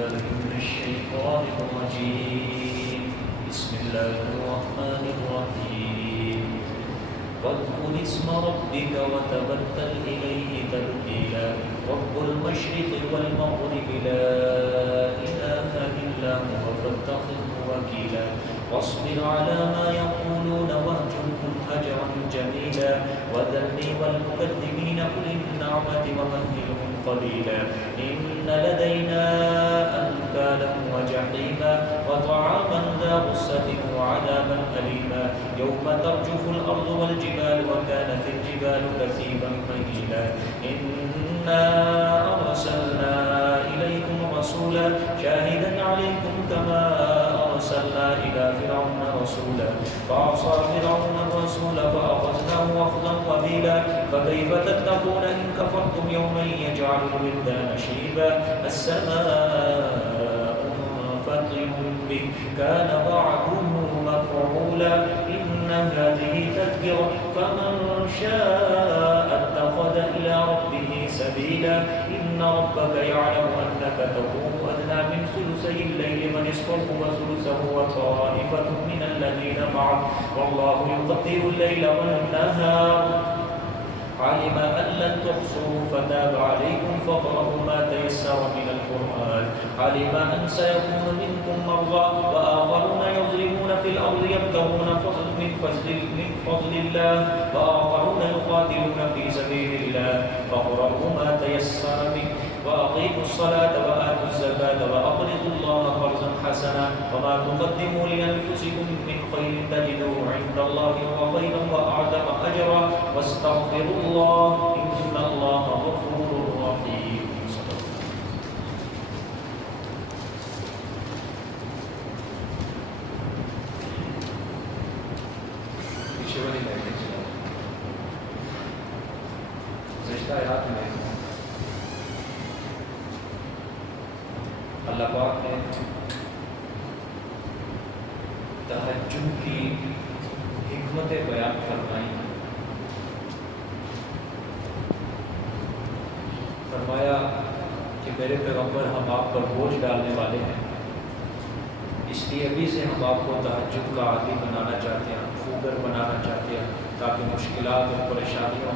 بالله من الشيطان الرجيم بسم الله الرحمن الرحيم واذكر اسم ربك وتبتل إليه تبتيلا رب المشرق والمغرب لا إله إلا هو فاتخذه وكيلا واصبر على ما يقولون واهجرهم هجرا جميلا وذرني والمكذبين أولي النعمة ومهلهم قليلا إن لدينا أنكالا وجحيما وطعاما ذا غصة وعذابا أليما يوم ترجف الأرض والجبال وكانت الجبال كثيبا مهيلا إنا أرسلنا إليكم رسولا شاهدا عليكم كما أرسلنا إلى فرعون رسولا فعصى فرعون الرسول فأخذناه أخذا وبيلا فكيف تتقون إن كفرتم يوما يجعل الولدان شيبا السماء منفطر به كان وعده مفعولا إن هذه تذكرة فمن شاء اتخذ إلى ربه سبيلا إن ربك يعلم أنك تقوم أدنى من ثلثي الليل ونصفه وثلثه وطائفة من الذين معك والله يقدر الليل والنهار علم أن لن تحصوه فتاب عليكم فاقرؤوا ما تيسر من القرآن علم أن سيكون منكم مرضى وآخرون يضربون في الأرض يبتغون من فضل الله وآخرون يقاتلون في سبيل الله فاقرؤوا ما تيسر منه وأقيموا الصلاة وآتوا الزكاة وأقرضوا الله قرضا حسنا وما تقدموا لأنفسكم من خير تجدوه عند الله هو خيرا وأعظم أجرا واستغفروا الله إن الله غفور رحيم. اللہ پاک نے تہجد کی حکمتیں بیان فرمائی. فرمایا کہ میرے پیغمبر ہم آپ پر بوجھ ڈالنے والے ہیں، اس لیے ابھی سے ہم آپ کو تہجد کا عادی بنانا چاہتے ہیں، خوگر بنانا چاہتے ہیں، تاکہ مشکلات اور پریشانیوں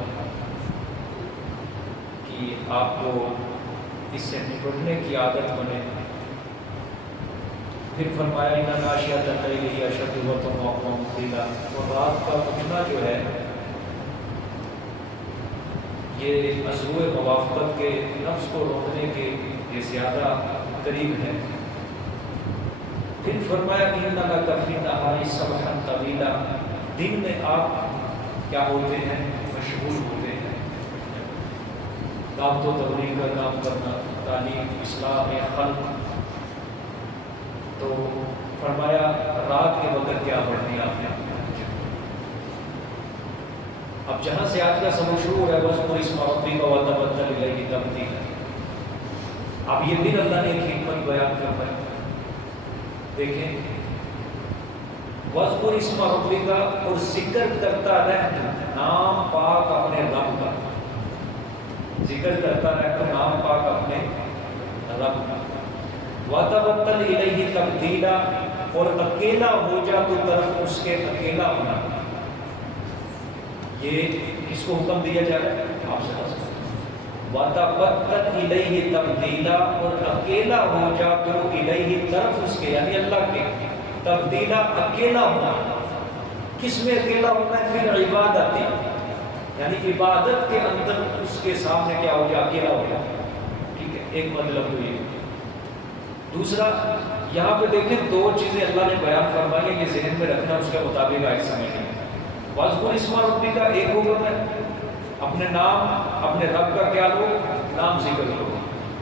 کی آپ کو اس سے نپٹنے کی عادت بنے. پھر فرمایا ان ناشئۃ اللیل ہی اشد وطئا واقوم قیلا، اور رات کا اٹھنا جو ہے یہ عضو موافقت کے نفس کو روکنے کے یہ زیادہ قریب ہے. پھر فرمایا ان لک فی النہار سبحا طویلا، دن میں آپ کیا ہوتے ہیں؟ مشغول ہوتے ہیں، دعوت و تبلیغ کا کام کرنا، تعلیم، اصلاح خلق. تو فرمایا رات کے وقت کیا پڑھنی آپ نے. اب جہاں سے آج کا سبق شروع ہو رہا ہے وَاذْكُرِ اسْمَ رَبِّكَ وَتَبَتَّلْ إِلَيْهِ تَبْتِيلًا. اب یہ دن اللہ نے ایک حکمت بیان فرمائی. دیکھیں وَاذْكُرِ اسْمَ رَبِّكَ، اور ذکر کرتا رہ نام پاک اپنے رب کا، ذکر کرتا رہ نام پاک اپنے رب کا. وَتَبَتَّلْ إِلَيْهِ تَبْتِيلًا، اور اکیلا ہو جا تو طرف اس کے اکیلا ہونا. یہ کس کو حکم دیا جا رہا ہے؟ آپ سے وَتَبَتَّلْ إِلَيْهِ تَبْتِيلًا، اور اکیلا ہو جا تو إِلَيْهِ طرف اس کے یعنی اللہ کے تبدیلا اکیلا ہونا. کس میں اکیلا ہونا ہے؟ پھر عبادت، یعنی عبادت کے اندر اس کے سامنے کیا ہو جائے؟ اکیلا ہو جائے. ٹھیک ہے، ایک مطلب تو یہ. دوسرا یہاں پہ دیکھیں دو چیزیں اللہ نے بیان فرمائی ہیں، یہ ذہن میں رکھنا، اس کے مطابق آج سمجھیں. وَاذْكُرِ اسْمَ رَبِّكَ ایک حکم ہے اپنے نام اپنے رب کا کیا لو؟ نام ذکر کرو.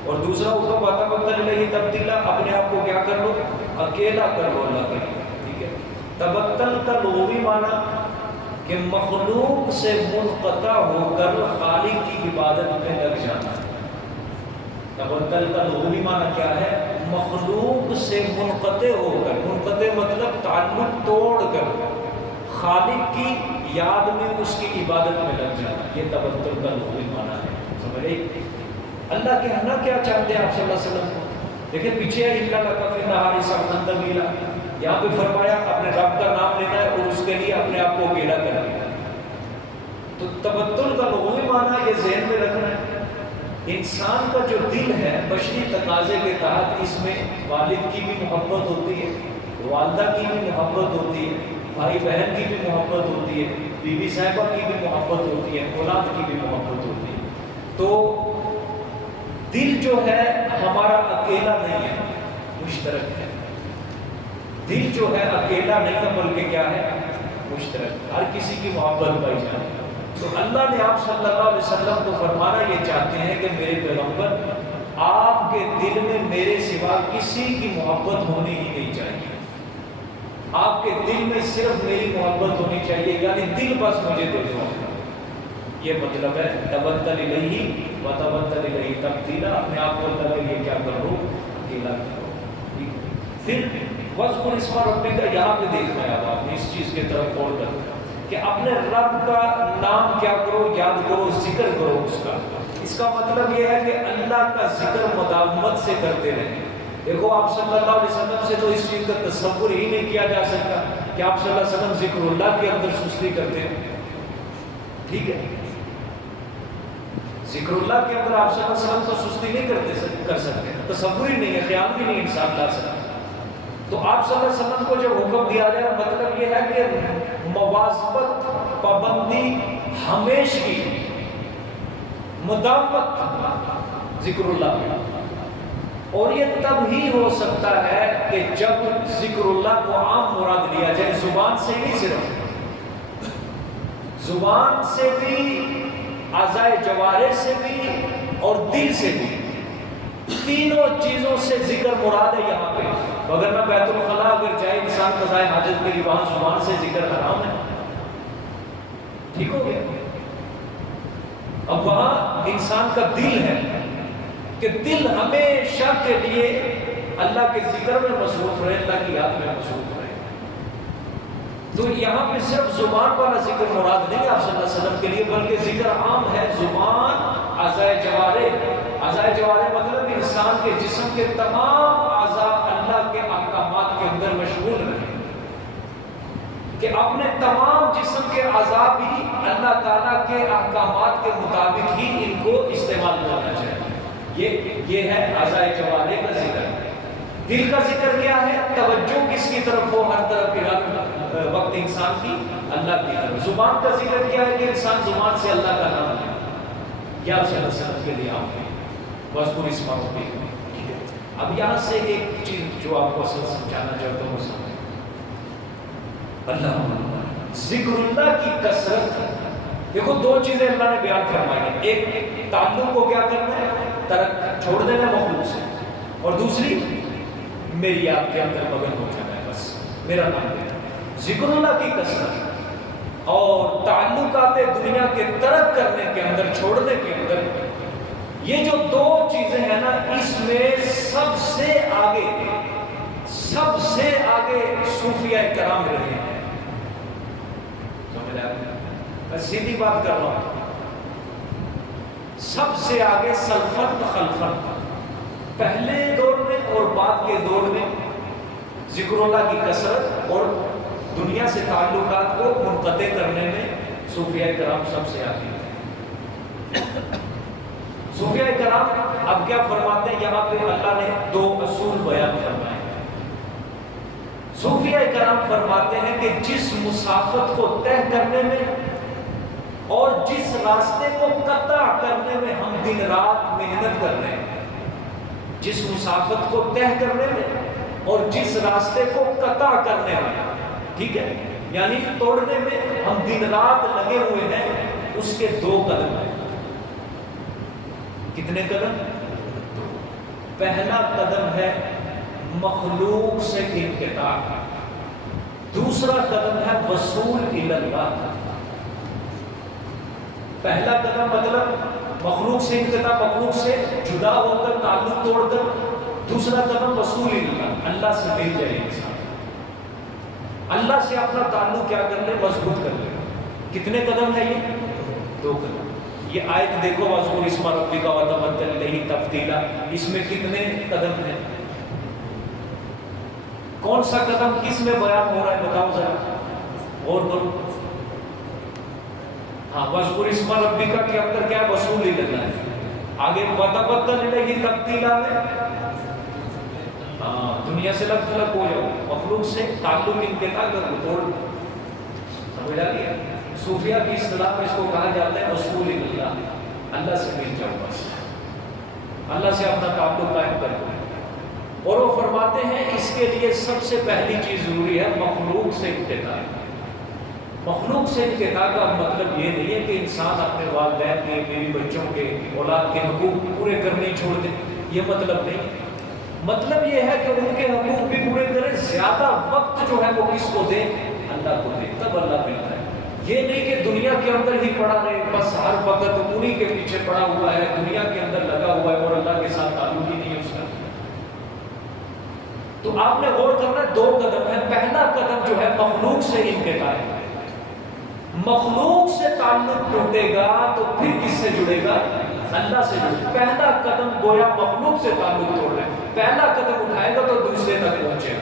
اور دوسرا حکم وَتَبَتَّلْ إِلَيْهِ تَبْتِيلًا، اپنے آپ کو کیا کر لو؟ اکیلا کر لو اللہ کے لیے. ٹھیک ہے. تبتل کا لغوی معنی کہ مخلوق سے منقطع ہو کر خالق کی عبادت میں لگ جانا. تبتل کا لغوی معنی کیا ہے؟ مخلوق سے منقطع ہو کر، منقطع مطلب تعلق توڑ کر خالق کی یاد میں اس کی عبادت میں لگ جانا. یہ تبتل کا لغوی معنی ہے. سمجھے؟ اللہ کے ہاں کیا چاہتے ہیں آپ صلی اللہ علیہ وسلم کو؟ دیکھیں پیچھے ہے الا لک فی النہار سبحا طویلا، یہاں پہ فرمایا اپنے رب کا نام لینا ہے اور اس کے لیے اپنے آپ کو اکیلا کر لیا۔ تو تبتل کا لغوی معنی یہ ذہن میں رکھنا ہے، انسان کا جو دل ہے بشری تقاضے کے تحت اس میں والد کی بھی محبت ہوتی ہے، والدہ کی بھی محبت ہوتی ہے، بھائی بہن کی بھی محبت ہوتی ہے، بیوی صاحبہ کی بھی محبت ہوتی ہے، اولاد کی بھی محبت ہوتی ہے۔ تو دل جو ہے ہمارا اکیلا نہیں ہے، مشترک ہے۔ دل جو ہے اکیلا نہیں ہے بلکہ کیا ہے، مشترک، ہر کسی کی محبت پائی جاتی ہے۔ تو اللہ نے آپ صلی اللہ علیہ وسلم کو فرمانا یہ چاہتے ہیں کہ میرے پیغمبر آپ کے دل میں میرے سوا کسی کی محبت ہونی ہی نہیں چاہیے، آپ کے دل میں صرف میری محبت ہونی چاہیے، یعنی دل بس مجھے دے دو۔ یہ مطلب ہے تبتل الیہ وتبتل الیہ تبتیلا، اپنے آپ کو اللہ کے لیے کیا کرو، اکیلا کرو۔ پھر واذکر اسم ربک، یہاں پہ دیکھنا ہے اب آپ نے اس چیز کی طرف غور کرنا کہ اپنے رب کا نام کیا کرو، یاد کرو، ذکر کرو اس کا۔ اس کا مطلب یہ ہے کہ اللہ کا ذکر مداومت سے کرتے رہیں۔ دیکھو آپ صلی اللہ علیہ وسلم سے تو اس چیز کا تصور ہی نہیں کیا جا سکتا کہ آپ صلی اللہ علیہ وسلم ذکر اللہ کے اندر سستی کرتے ہیں، ٹھیک ہے، ذکر اللہ کے اندر آپ صلی اللہ علیہ وسلم تو سستی نہیں کر سکتے، تصور ہی نہیں ہے، خیال بھی نہیں انسان لا سکتا۔ تو آپ صلی اللہ علیہ وسلم کو جب حکم دیا جائے مطلب یہ ہے کہ مواظبت، پابندی، ہمیشگی، مداومت ذکر اللہ میں، اور یہ تب ہی ہو سکتا ہے کہ جب ذکر اللہ کو عام مراد لیا جائے، زبان سے نہیں، صرف زبان سے بھی، اعضائے جوارح سے بھی اور دل سے بھی، تینوں چیزوں سے ذکر مراد ہے یہاں پہ۔ وگرنہ بیت الخلاء اگر جائے انسان قضائے حاجت کے لیے، وہاں زبان سے ذکر حرام ہے، ٹھیک ہو گیا۔ اب وہاں انسان کا دل ہے کہ دل ہمیشہ کے لیے اللہ کے ذکر میں مصروف رہے، اللہ کی یاد میں مصروف رہے۔ تو یہاں پہ صرف زبان والا ذکر مراد نہیں آپ صلی اللہ علیہ وسلم کے لیے، بلکہ ذکر عام ہے، زبان، اعضائے جوارح۔ اعضائے جوارح مطلب انسان کے جسم کے تمام اعضاء اللہ کے احکامات کے اندر مشغول رہیں، کہ اپنے تمام جسم کے اعضاء بھی اللہ تعالیٰ کے احکامات کے مطابق ہی ان کو استعمال کرنا چاہیے۔ یہ ہے اعضائے جوارح کا ذکر۔ دل کا ذکر کیا ہے؟ توجہ کس کی طرف ہو، ہر طرف وقت انسان کی اللہ کی طرف۔ زبان کا ذکر کیا ہے کہ انسان زبان سے اللہ کا نام لے، یا آپ صلی اللہ علیہ وسلم کے لیے آپ نے واذکر اسم ربک۔ اب یہاں سے ایک چیز جو آپ کو اصل سمجھانا چاہتا ہوں، سمجھ اللہ، ذکر اللہ کی کثرت۔ دیکھو دو چیزیں اللہ نے بیان فرمائی ہیں، ایک تعلق کو کیا کرنا ہے، ترک چھوڑ دینا مخلوق سے، اور دوسری میری یاد کے اندر مگن ہو جانا ہے، بس میرا نام لینا۔ ذکر اللہ کی کثرت اور تعلقات دنیا کے ترک کرنے کے اندر، چھوڑنے کے اندر، یہ جو دو چیزیں ہیں نا، اس میں سب سے آگے صوفیہ کرام رہے ہیں۔ سمجھ آئے؟ میں سیدھی بات کر رہا ہوں، سب سے آگے سلفن خلفن، پہلے دور میں اور بعد کے دور میں ذکر اللہ کی کثرت اور دنیا سے تعلقات کو منقطع کرنے میں صوفیہ کرام سب سے آگے ہیں۔ صوفیہ کرام اب کیا فرماتے ہیں، یہاں پہ اللہ نے دو اصول بیان فرمائے۔ صوفیہ کرام فرماتے ہیں کہ جس مسافت کو طے کرنے میں اور جس راستے کو قطع کرنے میں ہم دن رات محنت کر رہے ہیں، جس مسافت کو طے کرنے میں اور جس راستے کو قطع کرنے میں، ٹھیک ہے، یعنی توڑنے میں ہم دن رات لگے ہوئے ہیں، اس کے دو قدم ہیں۔ کتنے قدم؟ پہلا قدم ہے مخلوق سے انقطاع، دوسرا قدم ہے وصول الی اللہ۔ پہلا قدم مطلب مخلوق سے انقطاع، مخلوق سے جدا ہو کر تعلق توڑ کر، دوسرا قدم وصول الی اللہ، اللہ سے مل جائے انسان، اللہ سے اپنا تعلق کیا کر لے، مضبوط کر لے۔ کتنے قدم ہے یہ؟ دو قدم۔ یہ آیت دیکھو، واذکر اسم ربک وتبتل الیہ تبتیلا، اس میں کتنے قدم ہیں؟ کون سا قدم کس میں بیان ہو رہا ہے بتاؤ ذرا، غور کرو. ہاں وَاذْكُرِ اسْمَ رَبِّكَ کے اندر کیا وصول ہی لگنا ہے. آگے وَتَبَتَّلْ إِلَيْهِ تَبْتِيلًا میں دنیا سے لگ تھلگ ہو جاؤ، مخلوق سے تعلق انقطاع کر دو، توڑ. سمجھ آ گیا؟ صوفیہ کی اصطلاح میں اس کو کہا جاتا ہے وصول اللہ، اللہ سے مل جاؤ، بس اللہ سے اپنا تعلق قائم کر دو. اور وہ فرماتے ہیں اس کے لیے سب سے پہلی چیز ضروری ہے مخلوق سے انقطاع. مخلوق سے انقطاع کا مطلب یہ نہیں ہے کہ انسان اپنے والدین کے، بیوی بچوں کے، اولاد کے حقوق پورے کرنے چھوڑ دے، یہ مطلب نہیں. مطلب یہ ہے کہ ان کے حقوق بھی پورے کریں، زیادہ وقت جو ہے وہ کس کو دے؟ اللہ کو دے، تب اللہ ملتا ہے. یہ نہیں کہ دنیا کے اندر ہی پڑا رہے، بس ہر وقت انہی کے پیچھے پڑا ہوا ہے، دنیا کے اندر لگا ہوا ہے اور اللہ کے ساتھ تعلق ہی نہیں ہے اس کا. تو آپ نے غور کرنا ہے، دو قدم ہے. پہلا قدم جو ہے مخلوق سے انقطاع ہے. مخلوق سے تعلق ٹوٹے گا تو پھر کس سے جڑے گا؟ اللہ سے جڑے. پہلا قدم گویا مخلوق سے تعلق توڑ رہے ہیں، پہلا قدم اٹھائے گا تو دوسرے تک پہنچے گا.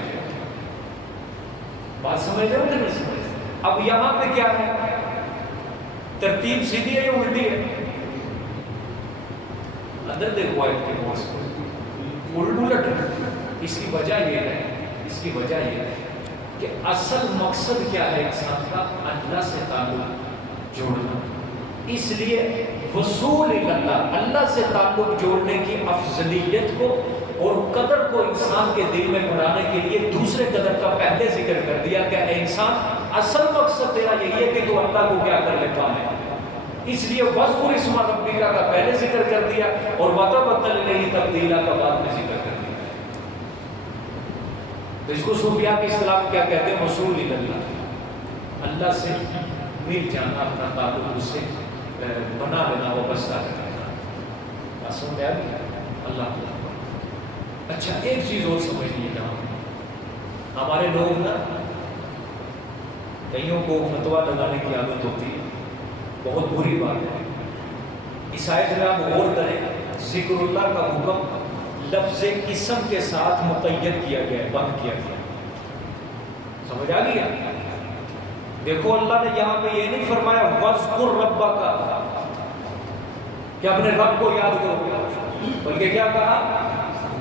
بات سمجھ رہے ہو کہ نہیں سمجھ؟ اب یہاں پہ کیا ہے؟ ترتیب سیدھی ہے یا الٹی ہے؟ اندر دیکھو آیت کے موضوع کو الٹ. اس کی وجہ یہ ہے کہ اصل مقصد کیا ہے انسان کا؟ اللہ سے تعلق جوڑنا. اس لیے وصول اللہ، اللہ سے تعلق جوڑنے کی افضلیت کو اور قدر کو انسان کے دل میں بڑھانے کے لیے دوسرے قدر کا پہلے ذکر کر دیا کہ اے انسان اصل مقصد تیرا یہی ہے کہ تو اللہ کو کیا کر لے پانے. اس لیے وَاذْكُرِ اسْمَ رَبِّكَ کا پہلے ذکر کر دیا اور وَتَبَتَّلْ إِلَيْهِ تَبْتِيلًا کا بعد میں ذکر کر دیا. تو اس کو صوفیہ کی اصطلاح کیا کہتے ہیں؟ وصول اللہ، اللہ سے مل جانا، اپنا تعلق اس سے بنا لینا، وابستہ کرنا. بات سمجھ آ گئی؟ اللہ کو. اچھا ایک چیز اور سمجھ لیجیے، ہمارے لوگ نا کئیوں کو فتویٰ لگانے کی عادت ہوتی ہے، بہت بری بات ہے. اس آیت میں آپ غور کریں، ذکر اللہ کا حکم لفظ اسم کے ساتھ مقید کیا گیا ہے، بند کیا گیا. سمجھ آ گیا؟ دیکھو اللہ نے یہاں پہ یہ نہیں فرمایا وَاذْكُرْ رَبَّكَ کہ اپنے رب کو یاد کرو، بلکہ کیا کہا؟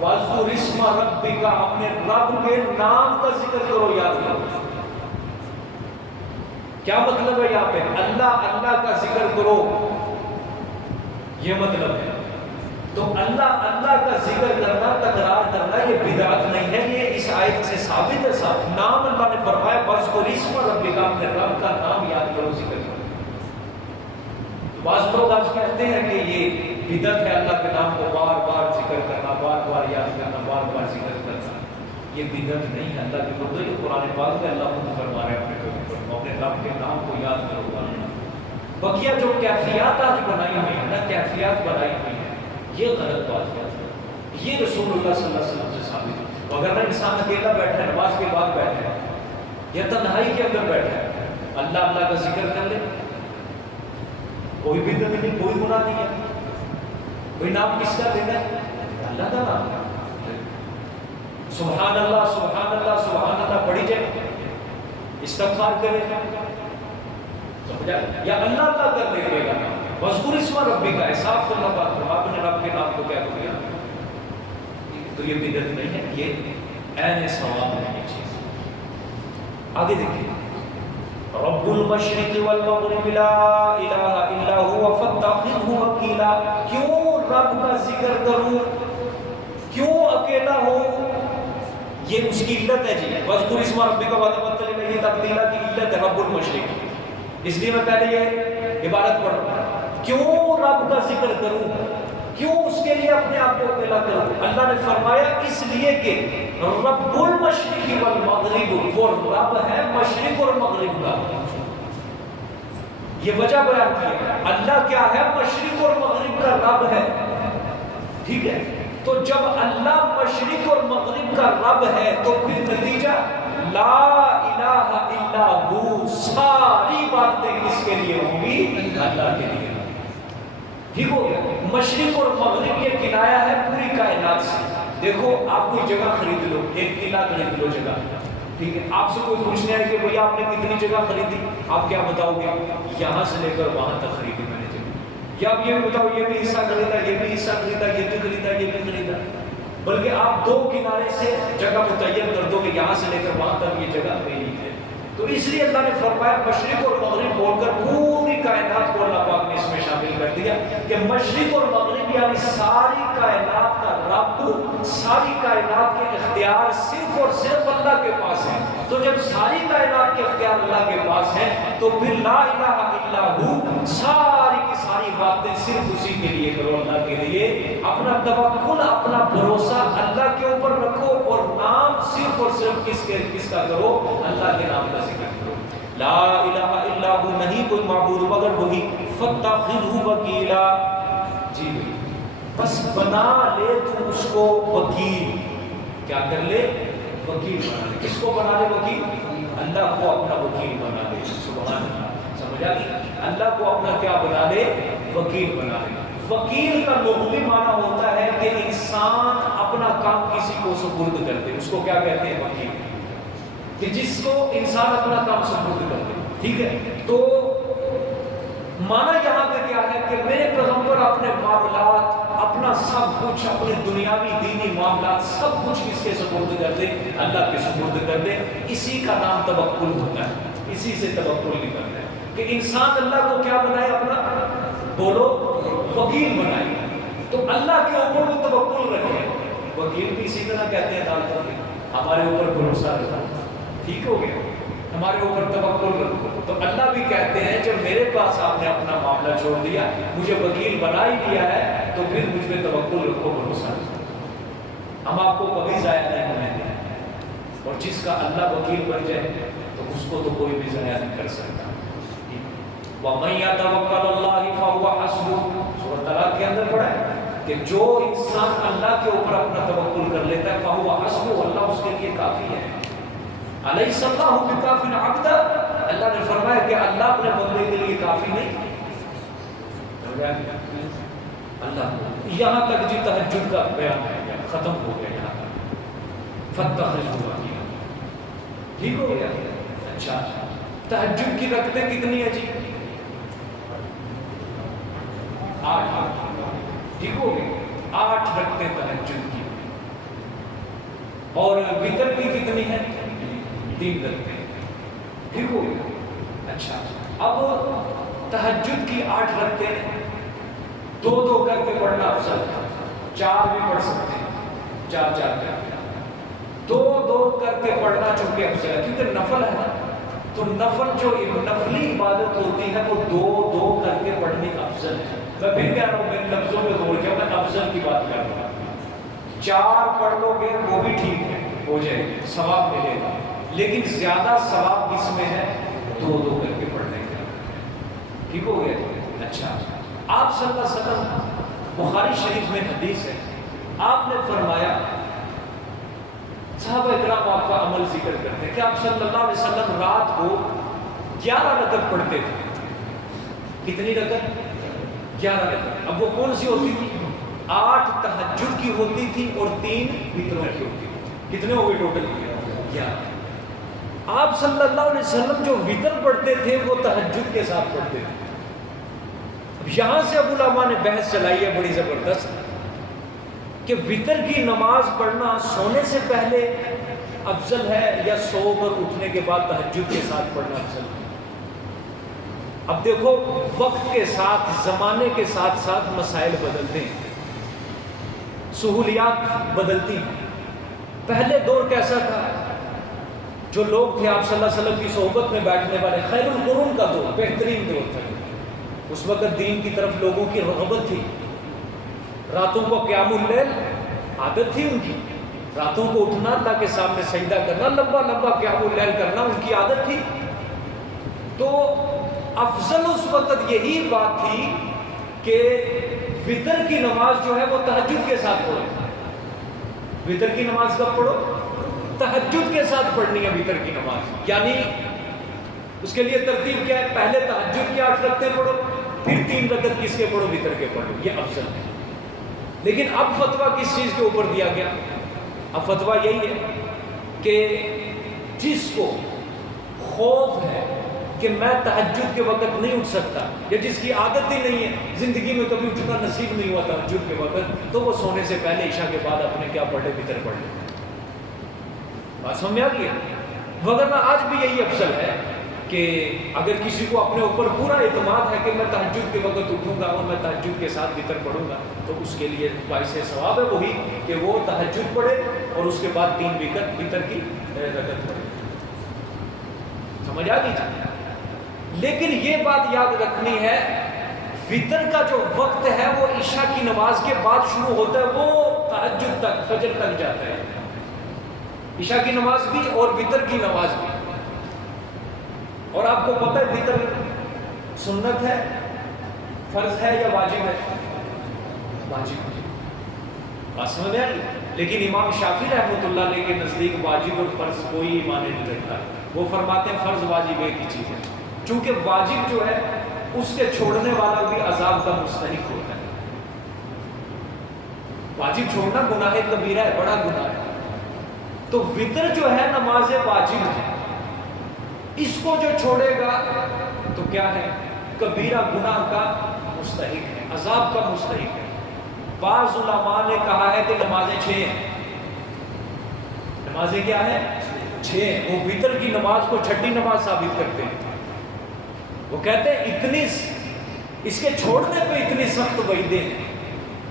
وَاذْكُرِ اسْمَ رَبِّكَ اپنے رب کے نام کا ذکر کرو، یاد کرو. کیا مطلب ہے یہاں پہ؟ اللہ کا ذکر کرو، یہ مطلب ہے. تو اللہ کا ذکر کرنا، تکرار کرنا یہ بدعت نہیں ہے، یہ اس آیت سے ثابت ہے. صاحب نام اللہ نے فرمایا وَاذْكُرِ اسْمَ رَبِّكَ اپنے رب کا نام یاد کرو، ذکر کرو. بعض لوگ آج کہتے ہیں کہ یہ بدعت ہے اللہ کے نام کو بار بار ذکر کرنا، بار بار یاد کرنا، بار بار ذکر کرنا. یہ بدعت نہیں ہے. اللہ کے قرآن، یہ قرآن پاک میں اللہ خود فرما رہے ہیں اپنے رب کے نام کو یاد کرو. بقیہ جو کیفیات آج بنائی ہوئی ہیں نا، کیفیات بنائی ہوئی ہیں، یہ غلط بات ہے. یہ رسول اللہ صلی اللہ علیہ وسلم سے ثابت ہے. اگر نہ انسان اکیلا بیٹھا ہے، نماز کے بعد بیٹھا ہے یا تنہائی کے اندر بیٹھا ہے، اللہ کا ذکر کر لے، کوئی بدعت نہیں، کوئی گناہ نہیں ہے. کوئی نام کس کا لینا ہے؟ اللہ کا نام. سبحان اللہ سبحان اللہ سبحان اللہ پڑھی جائے، استغفار کرے، یا اللہ کا کر لے گا. وَاذْكُرِ اسْمَ رَبِّكَ احساس کرنا بات کرو، آپ نے رب کے نام کو کیا کیا، تو یہ بدعت نہیں ہے، یہ عین ثواب ہے. یہ چیز آگے دیکھیں، رب المشرق والمغرب لا الہ الا هو فاتخذہ وکیلا. کیوں رب کا ذکر کروں، کیوں اکیلا ہو؟ یہ اس کی علت ہے جی. وَاذْكُرِ اسْمَ رَبِّكَ وَتَبَتَّلْ إِلَيْهِ تَبْتِيلًا کی علت ہے رب المشرق. اس لیے میں پہلے یہ عبارت پڑھ رہا ہوں، کیوں رب کا ذکر کروں، کیوں اس کے لیے اپنے آپ کو اکیلا کروں؟ اللہ نے فرمایا اس لیے کہ رب المشرق والمغرب، وہ رب ہے مشرق اور مغرب کا. یہ وجہ بیان کی ہے. اللہ کیا ہے؟ مشرق اور مغرب کا رب ہے. ٹھیک ہے، تو جب اللہ مشرق اور مغرب کا رب ہے تو پھر نتیجہ لا الہ الا ہو، ساری باتیں کس کے لیے ہوں گی؟ اللہ کے لیے. ٹھیک ہو گیا. مشرق اور مغرب یہ کنایا ہے پوری کائنات سے. دیکھو آپ کوئی جگہ خرید لو، ایک قلعہ خرید لو جگہ، ٹھیک ہے، آپ سے کوئی پوچھنے آئے کہ بھیا آپ نے کتنی جگہ خریدی، آپ کیا بتاؤ گے؟ یہاں سے لے کر وہاں تک خریدی میں نے جگہ. یا آپ یہ بتاؤ یہ بھی حصہ خریدا، یہ بھی حصہ خریدا، یہ بھی خریدا، یہ بھی خریدا، بلکہ آپ دو کنارے سے جگہ متعین کر دو کہ یہاں سے لے کر وہاں تک یہ جگہ میری ہے. تو اس لیے اللہ نے فرمایا مشرق اور مغرب بول کر پوری کائنات کو اللہ پاک نے اس میں شامل کر دیا کہ مشرق اور مغرب یعنی ساری کائنات کا رب، ساری کائنات کے اختیار صرف اور صرف اللہ کے پاس ہے. تو جب ساری کائنات کے اختیار اللہ کے پاس ہیں تو پھر لا الہ الا ہو، ساری کی ساری باتیں صرف اسی کے لیے کرو، اللہ کے لیے. اپنا توکل، اپنا بھروسہ اللہ کے اوپر رکھو اور نام صرف اور صرف کس کا کرو؟ اللہ کے نام کا ذکر کرو. لا الہ الا ہو، نہیں کوئی معبود مگر وہی. فاتخذہ وکیلا، جی بس بنا لے تو اس کو وکیل. کیا کر لے؟ وکیل بنا لے. کس کو بنا لے وکیل؟ اللہ کو اپنا وکیل بنا لے. سبحان اللہ، سمجھا گیا؟ اللہ کو اپنا کیا بنا لے؟ وکیل بنا لے. وکیل کا لغوی معنی ہوتا ہے کہ انسان اپنا کام کسی کو سپرد کر دے، اس کو کیا کہتے ہیں؟ وکیل. کہ جس کو انسان اپنا کام سپرد کر دے، ٹھیک ہے. تو معنی یہاں پہ کیا ہے کہ میرے پیغمبر اپنے معاملات، اپنا سب کچھ، اپنے دنیاوی دینی معاملات سب کچھ کس کے سپرد کر دے؟ اللہ کے سپرد کر دے. اسی کا نام توکل ہوتا ہے، اسی سے توکل نکلتا ہے کہ انسان اللہ کو کیا بنائے؟ اپنا، بولو، وکیل بنائے. تو اللہ کے اوپر وہ توکل رکھے. وکیل بھی اسی طرح کہتے ہیں عدالتوں میں، ہمارے اوپر بھروسہ رکھو، ٹھیک ہو گیا، ہمارے اوپر توکل رکھو. تو اللہ بھی کہتے ہیں جب میرے پاس آپ نے اپنا معاملہ چھوڑ دیا، مجھے وکیل بنا ہی دیا ہے، تو پھر مجھ پہ توکل رکھو، بھروسہ رکھو. ہم آپ کو کبھی ضائع نہیں ہونے دیں، اور جس کا اللہ وکیل بن جائے تو اس کو تو کوئی بھی ضائع نہیں کر سکتا. وَمَن يَتَوَكَّلَ اللَّهِ فَهُوَ حَسْبُهُ، سورۃ طلاق کے اندر پڑھا ہے کہ جو انسان اللہ کے اوپر اپنا توکل کر لیتا ہے فَهُوَ حَسْبُهُ، اللہ اس کے لیے کافی ہے. أَلَيْسَ اللَّهُ بِكَافٍ عَبْدَهُ، اللہ نے فرمایا کہ اللہ اپنے بندے کے لیے کافی نہیں. اللہ یہاں تک جی تہجد کا بیان ہے، ختم ہو گیا یہاں تک. فَاتَّخِذْهُ وَكِيلًا، ٹھیک ہو گیا. اچھا، تہجد کی رکعتیں کتنی ہیں جی؟ 8. ٹھیک ہو گئے، 8 رکعتیں تہجد کی. اور وتر کی کتنی ہے؟ 3 رکعتیں. ٹھیک ہو گیا. اچھا، اب تہجد کی 8 رکعتیں 2 کر کے پڑھنا افضل ہے. 4 بھی پڑھ سکتے ہیں، 4 کر کے 2 کر کے پڑھنا چونکہ افضل ہے، کیونکہ نفل ہے نا. تو نفل جو نفلی عبادت ہوتی ہے وہ 2 کر کے پڑھنے کا افضل ہے. میں پھر کہہ رہا ہوں، میرے لفظوں میں غور کیا، میں افضل کی بات کر رہا ہوں. 4 پڑھ لو گے وہ بھی ٹھیک ہے، ہو جائے گا، ثواب ملے گا، لیکن زیادہ ثواب کس میں ہے؟ 2 کر کے پڑھنے کا. ٹھیک ہو گیا. اچھا، آپ صلی اللہ علیہ وسلم، بخاری شریف میں حدیث ہے، آپ نے فرمایا، صحابہ اکرام آپ کا عمل ذکر کرتے ہیں کہ آپ صلی اللہ علیہ وسلم رات کو 11 رکعت پڑھتے تھے. کتنی رکعت؟ 11 رکعت. اب وہ کون سی ہوتی تھی؟ 8 تہجد کی ہوتی تھی اور 3 وتروں کی ہوتی تھی. کتنے ہو گئے ٹوٹل؟ 11. آپ صلی اللہ علیہ وسلم جو وتر پڑھتے تھے وہ تہجد کے ساتھ پڑھتے تھے. اب یہاں سے ابو العما نے بحث چلائی ہے بڑی زبردست کہ وتر کی نماز پڑھنا سونے سے پہلے افضل ہے یا سو کر اٹھنے کے بعد تہجد کے ساتھ پڑھنا افضل ہے. اب دیکھو، وقت کے ساتھ، زمانے کے ساتھ ساتھ مسائل بدلتے ہیں، سہولیات بدلتی ہیں. پہلے دور کیسا تھا؟ جو لوگ تھے آپ صلی اللہ علیہ وسلم کی صحبت میں بیٹھنے والے، خیر القرون کا دور بہترین دور تھا. اس وقت دین کی طرف لوگوں کی رغبت تھی. راتوں کو قیام اللیل عادت تھی ان کی، راتوں کو اٹھنا اللہ کے سامنے سجدہ کرنا، لمبا لمبا قیام اللیل کرنا ان کی عادت تھی. تو افضل اس وقت یہی بات تھی کہ وتر کی نماز جو ہے وہ تہجد کے ساتھ پڑھو. وتر کی نماز کب پڑھو؟ تہجد کے ساتھ پڑھنی ہے وتر کی نماز. یعنی اس کے لیے ترتیب کیا ہے؟ پہلے تہجد کی 8 رکعتیں پڑھو، پھر 3 رکعت کس کے پڑھو؟ وتر کے پڑھو. یہ افضل ہے. لیکن اب فتویٰ کس چیز کے اوپر دیا گیا؟ اب فتویٰ یہی ہے کہ جس کو خوف ہے کہ میں تہجد کے وقت نہیں اٹھ سکتا، یا جس کی عادت ہی نہیں ہے، زندگی میں کبھی اٹھنا نصیب نہیں ہوا تہجد کے وقت، تو وہ سونے سے پہلے عشاء کے بعد اپنے کیا پڑھ لے؟ وتر پڑھ لے۔ بات سمجھ میں آ گئی ہے؟ وگرنہ آج بھی یہی افضل ہے کہ اگر کسی کو اپنے اوپر پورا اعتماد ہے کہ میں تہجد کے وقت اٹھوں گا اور میں تہجد کے ساتھ وتر پڑھوں گا، تو اس کے لیے باعث ثواب ہے وہی کہ وہ تہجد پڑھے اور اس کے بعد 3 وتر کی رکعت پڑھے۔ سمجھ آ گئی؟ لیکن یہ بات یاد رکھنی ہے، وتر کا جو وقت ہے وہ عشاء کی نماز کے بعد شروع ہوتا ہے، وہ تہجد تک، فجر تک جاتا ہے۔ عشاء کی نماز بھی اور وتر کی نماز بھی۔ اور آپ کو پتہ ہے وتر سنت ہے، فرض ہے یا واجب ہے؟ واجب ہے۔ بات سمجھ میں آئی؟ لیکن امام شافعی رحمۃ اللہ علیہ کے نزدیک واجب اور فرض کوئی معنی نہیں رکھتا، وہ فرماتے ہیں فرض واجب ایک ہی چیز ہے، چونکہ واجب جو ہے اس کے چھوڑنے والا بھی عذاب کا مستحق ہوتا ہے۔ واجب چھوڑنا گناہ کبیرہ ہے، بڑا گناہ ہے۔ تو وتر جو ہے نماز واجب ہے، اس کو جو چھوڑے گا تو کیا ہے؟ کبیرہ گناہ کا مستحق ہے، عذاب کا مستحق ہے۔ بعض علماء نے کہا ہے کہ نمازیں 6 ہیں۔ نمازیں کیا ہیں؟ 6 ہیں۔ وہ وتر کی نماز کو چھٹی نماز ثابت کرتے ہیں۔ وہ کہتے ہیں اتنی اس کے چھوڑنے پہ اتنی سخت وعیدیں ہیں،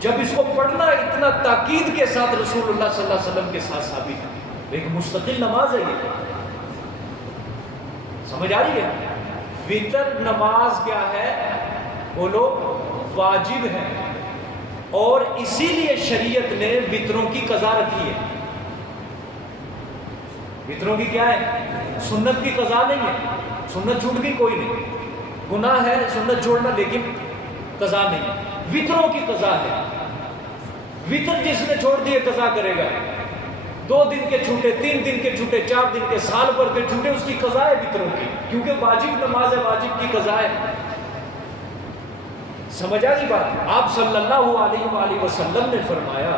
جب اس کو پڑھنا اتنا تاکید کے ساتھ رسول اللہ صلی اللہ علیہ وسلم کے ساتھ ثابت ہے۔ ایک مستقل نماز ہے یہ، سمجھ آ رہی ہے؟ وتر نماز کیا ہے؟ بولو، واجب ہے، اور اسی لیے شریعت نے وتروں کی قضا رکھی ہے۔ وتروں کی کیا ہے؟ سنت کی قضا نہیں ہے، سنت چھوٹ بھی کوئی نہیں، گناہ ہے سنت چھوڑنا لیکن قضا نہیں ہے، وتروں کی قضا ہے۔ وتر جس نے چھوڑ دیے قضا کرے گا، 2 دن کے چھوٹے، 3 دن کے چھوٹے، 4 دن کے، سال بھر کے چھوٹے، اس کی قضا ہے وتروں کی، کیونکہ واجب نماز ہے، واجب کی قضا ہے۔ سمجھ آئی بات؟ آپ صلی اللہ علیہ وآلہ وسلم نے فرمایا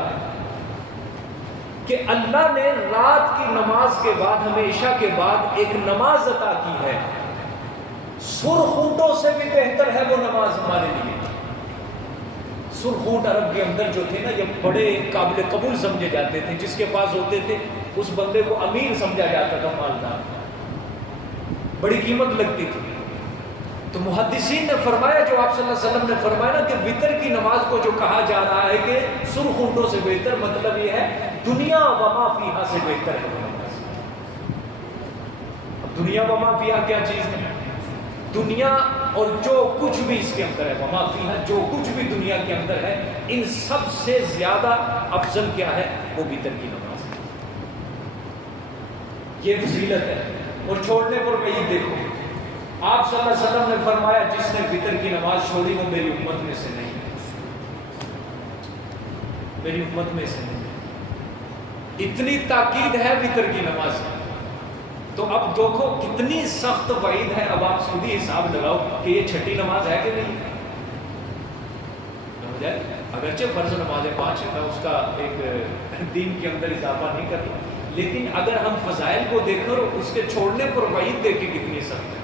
کہ اللہ نے رات کی نماز کے بعد ہمیں عشاء کے بعد ایک نماز عطا کی ہے، سرخ اونٹوں سے بھی بہتر ہے وہ نماز ہمارے لیے۔ سرخ اونٹ عرب کے اندر جو تھے نا، یہ بڑے قابل قبول سمجھے جاتے تھے، جس کے پاس ہوتے تھے اس بندے کو امیر سمجھا جاتا تھا، مالدار، بڑی قیمت لگتی تھی۔ تو محدثین نے فرمایا، جو آپ صلی اللہ علیہ وسلم نے فرمایا نا کہ وتر کی نماز کو جو کہا جا رہا ہے کہ سرخ اونٹوں سے بہتر، مطلب یہ ہے دنیا وما فیہا سے بہتر ہے وہ نماز۔ اب دنیا وما فیہا کیا چیز ہے؟ دنیا اور جو کچھ بھی اس کے اندر ہے، وما فیہا، جو کچھ بھی دنیا کے اندر ہے، ان سب سے زیادہ افضل کیا ہے؟ وہ وتر کی نماز ہے۔ یہ فضیلت ہے۔ اور چھوڑنے پر وہی دیکھو، آپ صلی اللہ علیہ وسلم نے فرمایا جس نے وتر کی نماز چھوڑی وہ میری امت میں سے نہیں ہے، میری امت میں سے نہیں ہے۔ اتنی تاکید ہے وتر کی نماز کی۔ تو اب دیکھو کتنی سخت وعید ہے، اب آپ خود ہی حساب لگاؤ کہ یہ چھٹی نماز ہے کہ نہیں۔ اگرچہ فرض نمازیں 5 ہیں، میں اس کا ایک دین کے اندر اضافہ نہیں کر رہا، لیکن اگر ہم فضائل کو دیکھو اس کے چھوڑنے پر وعید دیکھیں کتنی سخت ہے۔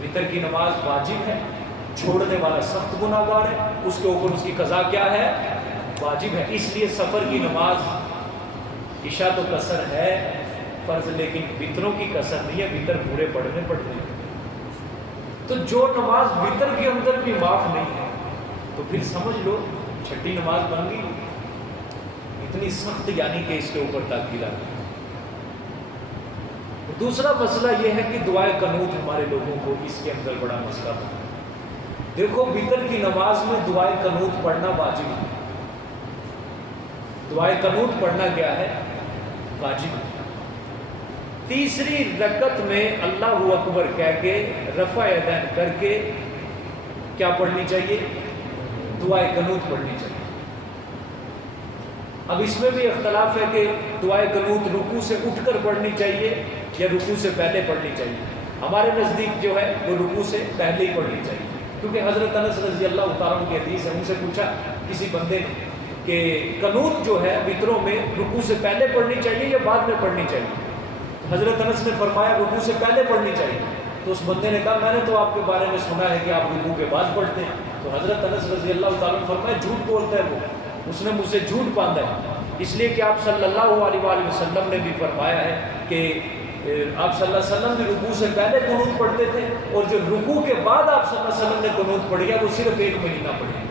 وتر کی نماز واجب ہے، چھوڑنے والا سخت گناہ گار ہے، اس کے اوپر اس کی قضا کیا ہے؟ واجب ہے۔ اس لیے سفر کی نماز، عشاء تو قصر ہے فرض، لیکن وتروں کی قصر نہیں ہے، وتر پورے پڑھنے پڑتے ہیں۔ تو جو نماز وتر کے اندر بھی معاف نہیں ہے تو پھر سمجھ لو چھٹی نماز بن گئی، اتنی سخت، یعنی کہ اس کے اوپر تاکید آتی ہے۔ دوسرا مسئلہ یہ ہے کہ دعائے قنوت ہمارے لوگوں کو اس کے اندر بڑا مسئلہ بنا ہے۔ دیکھو وتر کی نماز میں دعائے قنوت پڑھنا واجب ہے۔ دعائے قنوت پڑھنا کیا ہے؟ واجب ہے۔ تیسری رکعت میں اللہ اکبر کہہ کے رفع یدین کر کے کیا پڑھنی چاہیے؟ دعائے قنوت پڑھنی چاہیے۔ اب اس میں بھی اختلاف ہے کہ دعائے قنوت رکوع سے اٹھ کر پڑھنی چاہیے یا رکوع سے پہلے پڑھنی چاہیے۔ ہمارے نزدیک جو ہے وہ رکوع سے پہلے ہی پڑھنی چاہیے، کیونکہ حضرت انس رضی اللہ تعالیٰ عنہ کی حدیث ہے، ان سے پوچھا کسی بندے نے کہ قنوت جو ہے وطروں میں رکوع سے پہلے پڑھنی چاہیے یا بعد میں پڑھنی چاہیے؟ حضرت انس نے فرمایا رکوع سے پہلے پڑھنی چاہیے. تو اس بندے نے کہا میں نے تو آپ کے بارے میں سنا ہے کہ آپ رکوع کے بعد پڑھتے ہیں. تو حضرت انس رضی اللہ تعالیٰ عنہ فرمایا جھوٹ بولتا ہے وہ، اس نے مجھ سے جھوٹ باندھا ہے. اس لیے کہ آپ صلی اللہ علیہ وآلہ وسلم نے بھی فرمایا ہے کہ آپ صلی اللہ علیہ وسلم بھی رکوع سے پہلے قنوت پڑھتے تھے، اور جو رکوع کے بعد آپ صلی اللہ علیہ وسلم نے قنوت پڑھی ہے وہ صرف 1 مہینہ پڑھی ہے.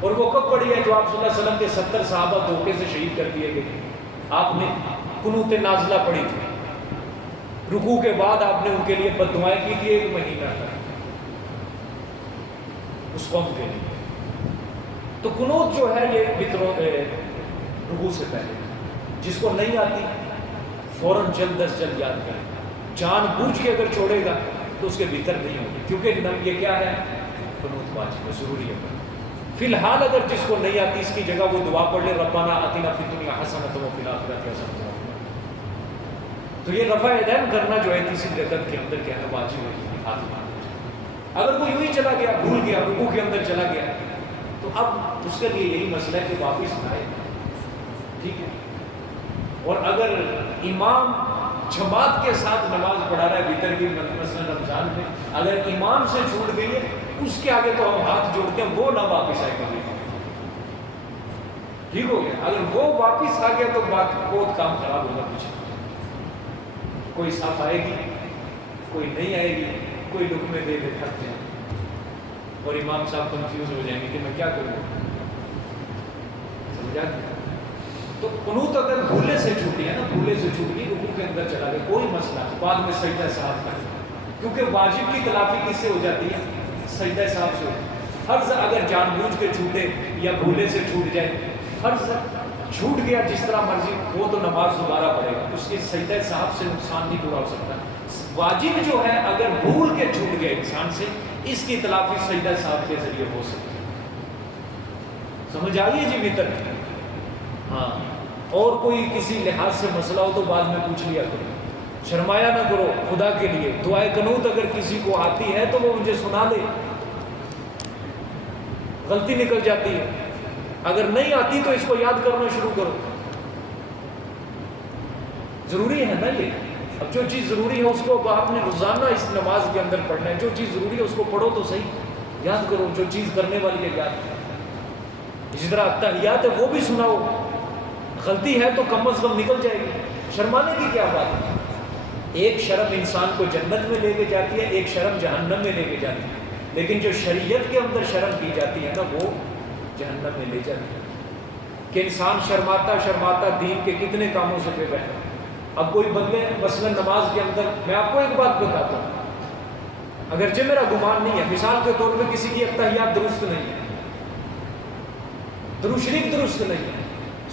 اور وہ کب پڑھی ہے؟ جو آپ صلی اللہ علیہ وسلم کے 70 صحابہ دھوکے سے شہید کر دیے گئے. آپ نے قنوت نازلہ پڑھی تھی، رکوع کے بعد آپ نے ان کے لیے بد دعائیں کی تھی 1 مہینہ تک اس قوم کے لیے. تو قنوت جو ہے یہ وطروں رکوع سے پہلے، جس کو نہیں آتی فوراً جلد از جلد یاد کرے. جان بوجھ کے اگر چھوڑے گا تو اس کے بھیتر نہیں ہوگی، کیونکہ یہ کیا ہے؟ قنوت واجب ہے، ضروری ہے. فی الحال اگر جس کو نہیں آتی اس کی جگہ وہ دعا پڑھ لے ربنا آتنا فی الدنیا حسنۃ وفی الآخرۃ حسنۃ. تو یہ رفع یدین کرنا جو ہے تیسری رکعت کے اندر کیا ہے؟ واجب ہے. اگر کوئی یوں ہی چلا گیا، بھول گیا، رکوع کے اندر چلا گیا، تو اب اس کے لیے یہی مسئلہ ہے کہ واپس آئے. ٹھیک ہے. اور اگر امام جماعت کے ساتھ نماز پڑھا رہا ہے وتر کی مثلا رمضان میں، اگر امام سے چھوٹ گئی ہے اس کے آگے تو ہم ہاتھ جوڑتے ہیں وہ نہ واپس آئے کبھی. ٹھیک ہو گیا. اگر وہ واپس آ گیا تو بہت کام خراب ہوگا. کچھ کوئی صاف آئے گی، کوئی نہیں آئے گی، کوئی لقمے دے دے تھک جائیں اور امام صاحب کنفیوز ہو جائیں گے کہ میں کیا کروں. سمجھا؟ تو قنوت اگر بھولے سے چھوٹی ہے نا، بھولے سے چھوٹ گئی، رکوع کے اندر چلا گیا، کوئی مسئلہ بعد میں سجدہ صاحب کا، کیونکہ واجب کی تلافی کس سے ہو جاتی ہے؟ سجدہ صاحب سے. فرض اگر جان بوجھ کے چھوٹے یا بھولے سے چھوٹ جائے، فرض چھوٹ گیا جس طرح مرضی، وہ تو نماز دوبارہ پڑھے گا، اس کے سجدہ صاحب سے نقصان نہیں پورا ہو سکتا. واجب جو ہے اگر بھول کے چھوٹ گئے انسان سے، اس کی تلافی سجدہ صاحب کے ذریعے ہو سکتی ہے. سمجھ آئیے جی وطر؟ ہاں. اور کوئی کسی لحاظ سے مسئلہ ہو تو بعد میں پوچھ لیا کرو، شرمایا نہ کرو خدا کے لیے. دعائے قنوت اگر کسی کو آتی ہے تو وہ مجھے سنا دے، غلطی نکل جاتی ہے. اگر نہیں آتی تو اس کو یاد کرنا شروع کرو. ضروری ہے نا یہ. اب جو چیز ضروری ہے اس کو آپ نے روزانہ اس نماز کے اندر پڑھنا ہے. جو چیز ضروری ہے اس کو پڑھو تو صحیح، یاد کرو. جو چیز کرنے والی ہے یاد کرو. اسی طرح تحیات ہے وہ بھی سناؤ. غلطی ہے تو کم از کم نکل جائے گی. شرمانے کی کیا بات ہے؟ ایک شرم انسان کو جنت میں لے کے جاتی ہے، ایک شرم جہنم میں لے کے جاتی ہے. لیکن جو شریعت کے اندر شرم کی جاتی ہے نا وہ جہنم میں لے جاتی ہے. کہ انسان شرماتا شرماتا دین کے کتنے کاموں سے بے بہن. اب کوئی بندے مثلا نماز کے اندر، میں آپ کو ایک بات بتاتا ہوں، اگرچہ میرا گمان نہیں ہے، مثال کے طور پہ کسی کی اتحیات درست نہیں ہے، درود شریف درست نہیں ہے،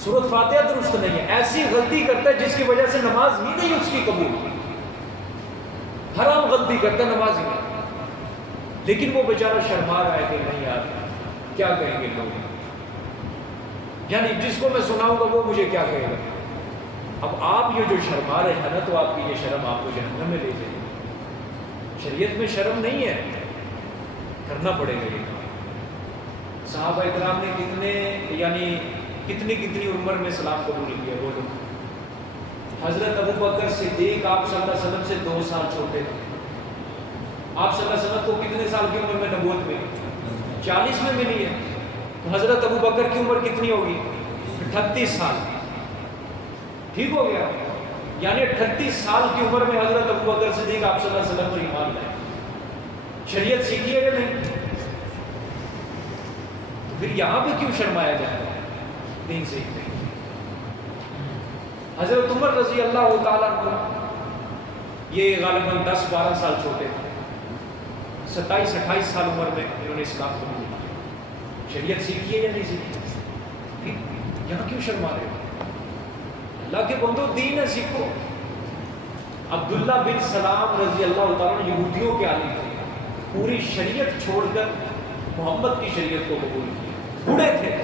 سورۃ فاتحہ درست نہیں ہے، ایسی غلطی کرتا ہے جس کی وجہ سے نماز ہی نہیں اس کی قبول، حرام غلطی کرتا ہے، نماز ہی نہیں. لیکن وہ بیچارہ شرما رہا ہے کہ نہیں یار کیا کہیں گے لوگ، یعنی جس کو میں سناؤں گا وہ مجھے کیا کہے گا. اب آپ یہ جو شرما رہے ہیں نا تو آپ کی یہ شرم آپ کو جہنم میں لے جائے گی. شریعت میں شرم نہیں ہے، کرنا پڑے گا یہ کام. صحابہ اکرام نے کتنی عمر میں اسلام قبول کیا وہ لوگ. حضرت ابو بکر صدیق آپ صلی اللہ علیہ وسلم سے 2 سال چھوٹے تھے. آپ صلی اللہ علیہ وسلم کو کتنے سال کی عمر میں نبوت ملی؟ 40 میں ملی ہے. تو حضرت ابو بکر کی عمر کتنی ہوگی؟ 38 سال. ٹھیک ہو گیا. یعنی 38 سال کی عمر میں حضرت ابو بکر صدیق آپ صلی اللہ علیہ وسلم پر ایمان لائے. شریعت سیکھی ہے یا نہیں؟ تو پھر یہاں پہ کیوں شرمایا جائے؟ دین سیکھتے ہیں. حضرت عمر رضی اللہ تعالیٰ عنہ یہ غالباً 10-12 سال چھوٹے تھے. 27-28 سال عمر میں انہوں نے اسلام قبول کیا. شریعت سیکھی ہے یا نہیں سیکھی؟ یہاں کیوں شرما رہے ہو؟ اللہ کے بندو دین ہے، سیکھو. عبداللہ بن سلام رضی اللہ تعالیٰ یہودیوں کے عالم تھے. پوری شریعت چھوڑ کر محمد کی شریعت کو قبول کیا. بوڑھے تھے،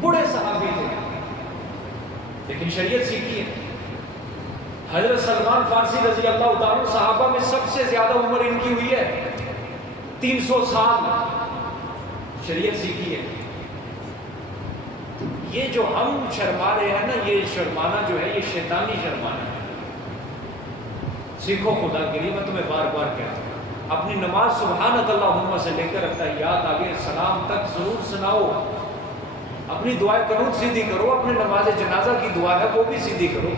بوڑھے صحابی تھے، لیکن شریعت سیکھی ہے. حضرت سلمان فارسی رضی اللہ تعالیٰ صحابہ میں سب سے زیادہ عمر ان کی ہوئی ہے 300 سال. شریعت سیکھی ہے. یہ جو ہم شرما رہے ہیں نا، یہ شرمانا جو ہے یہ شیطانی شرمانا ہے. سیکھو خدا کے لیے، میں تمہیں بار بار کہتا ہوں، اپنی نماز سبحانک اللہم سے لے کر تحیات آگے سلام تک ضرور سناؤ. اپنی دعائیں قنوت سیدھی کرو، اپنے نماز جنازہ کی دعا ہے وہ بھی سیدھی کرو.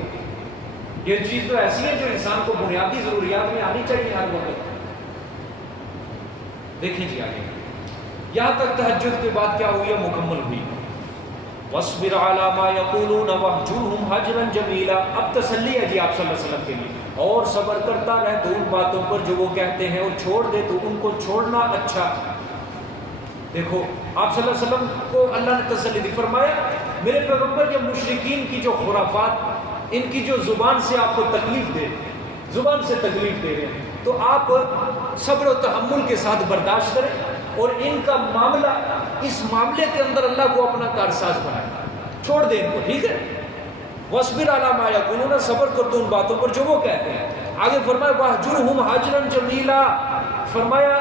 یہ چیز تو ایسی ہے جو انسان کو بنیادی ضروریات میں آنی چاہیے ہر وقت. دیکھیں جی آگے، یہاں تک تہجد کے بعد کیا ہوئی ہے، مکمل ہوئی. وَاصْبِرْ عَلَىٰ مَا يَقُولُونَ وَاهْجُرْهُمْ هَجْرًا جَمِيلًا. اب تسلی ہے جی آپ صلی اللہ علیہ وسلم کے لیے، اور صبر کرتا رہ تو ان باتوں پر جو وہ کہتے ہیں، اور چھوڑ دے تو ان کو چھوڑنا اچھا. دیکھو آپ صلی اللہ علیہ وسلم کو اللہ نے تسلی دی، فرمایا میرے پیغمبر یہ مشرکین کی جو خرافات، ان کی جو زبان سے آپ کو تکلیف دے، زبان سے تکلیف دے رہے ہیں، تو آپ صبر و تحمل کے ساتھ برداشت کریں، اور ان کا معاملہ، اس معاملے کے اندر اللہ کو اپنا کارساز بنائیں، چھوڑ دیں ان کو. ٹھیک ہے، وَاصْبِرْ عَلَىٰ مَا يَقُولُونَ، صبر کر دو ان باتوں پر جو وہ کہتے ہیں. آگے فرمایا وَاهْجُرْهُمْ هَجْرًا جَمِيلًا. فرمایا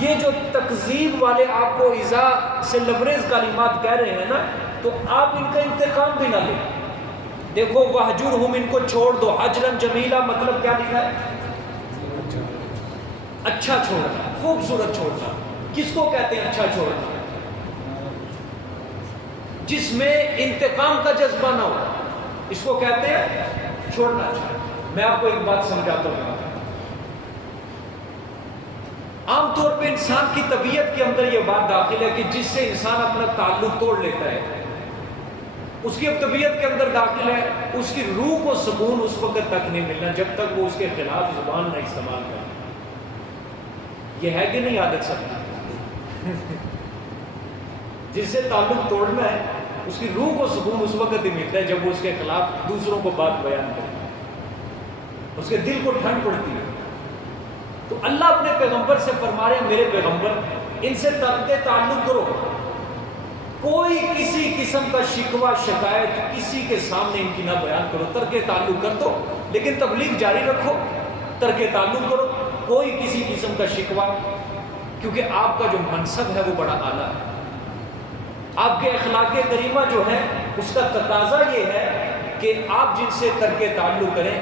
یہ جو تکذیب والے آپ کو ایذا سے لبریز کلمات کہہ رہے ہیں نا، تو آپ ان کا انتقام بھی نہ لیں. دیکھو وَاهْجُرْهُمْ، ان کو چھوڑ دو. حجرًا جمیلا مطلب کیا لکھا ہے، اچھا چھوڑنا، خوبصورت چھوڑنا. کس کو کہتے ہیں اچھا چھوڑنا؟ جس میں انتقام کا جذبہ نہ ہو، اس کو کہتے ہیں چھوڑنا اچھا. میں آپ کو ایک بات سمجھاتا ہوں. عام طور پہ انسان کی طبیعت کے اندر یہ بات داخل ہے کہ جس سے انسان اپنا تعلق توڑ لیتا ہے، اس کی اب طبیعت کے اندر داخل ہے، اس کی روح کو سکون اس وقت تک نہیں ملنا جب تک وہ اس کے خلاف زبان نہ استعمال کرے. یہ ہے کہ نہیں عادت سب کی؟ جس سے تعلق توڑنا ہے اس کی روح کو سکون اس وقت ہی ملتا ہے جب وہ اس کے خلاف دوسروں کو بات بیان کرے، اس کے دل کو ٹھنڈ پڑتی ہے. تو اللہ اپنے پیغمبر سے فرما رہے ہیں میرے پیغمبر ان سے ترک تعلق کرو، کوئی کسی قسم کا شکوہ شکایت کسی کے سامنے ان کی نہ بیان کرو. ترک تعلق کر دو لیکن تبلیغ جاری رکھو، ترک تعلق کرو، کوئی کسی قسم کا شکوہ، کیونکہ آپ کا جو منصب ہے وہ بڑا اعلیٰ ہے. آپ کے اخلاق کریمہ جو ہے اس کا تقاضا یہ ہے کہ آپ جن سے ترک تعلق کریں،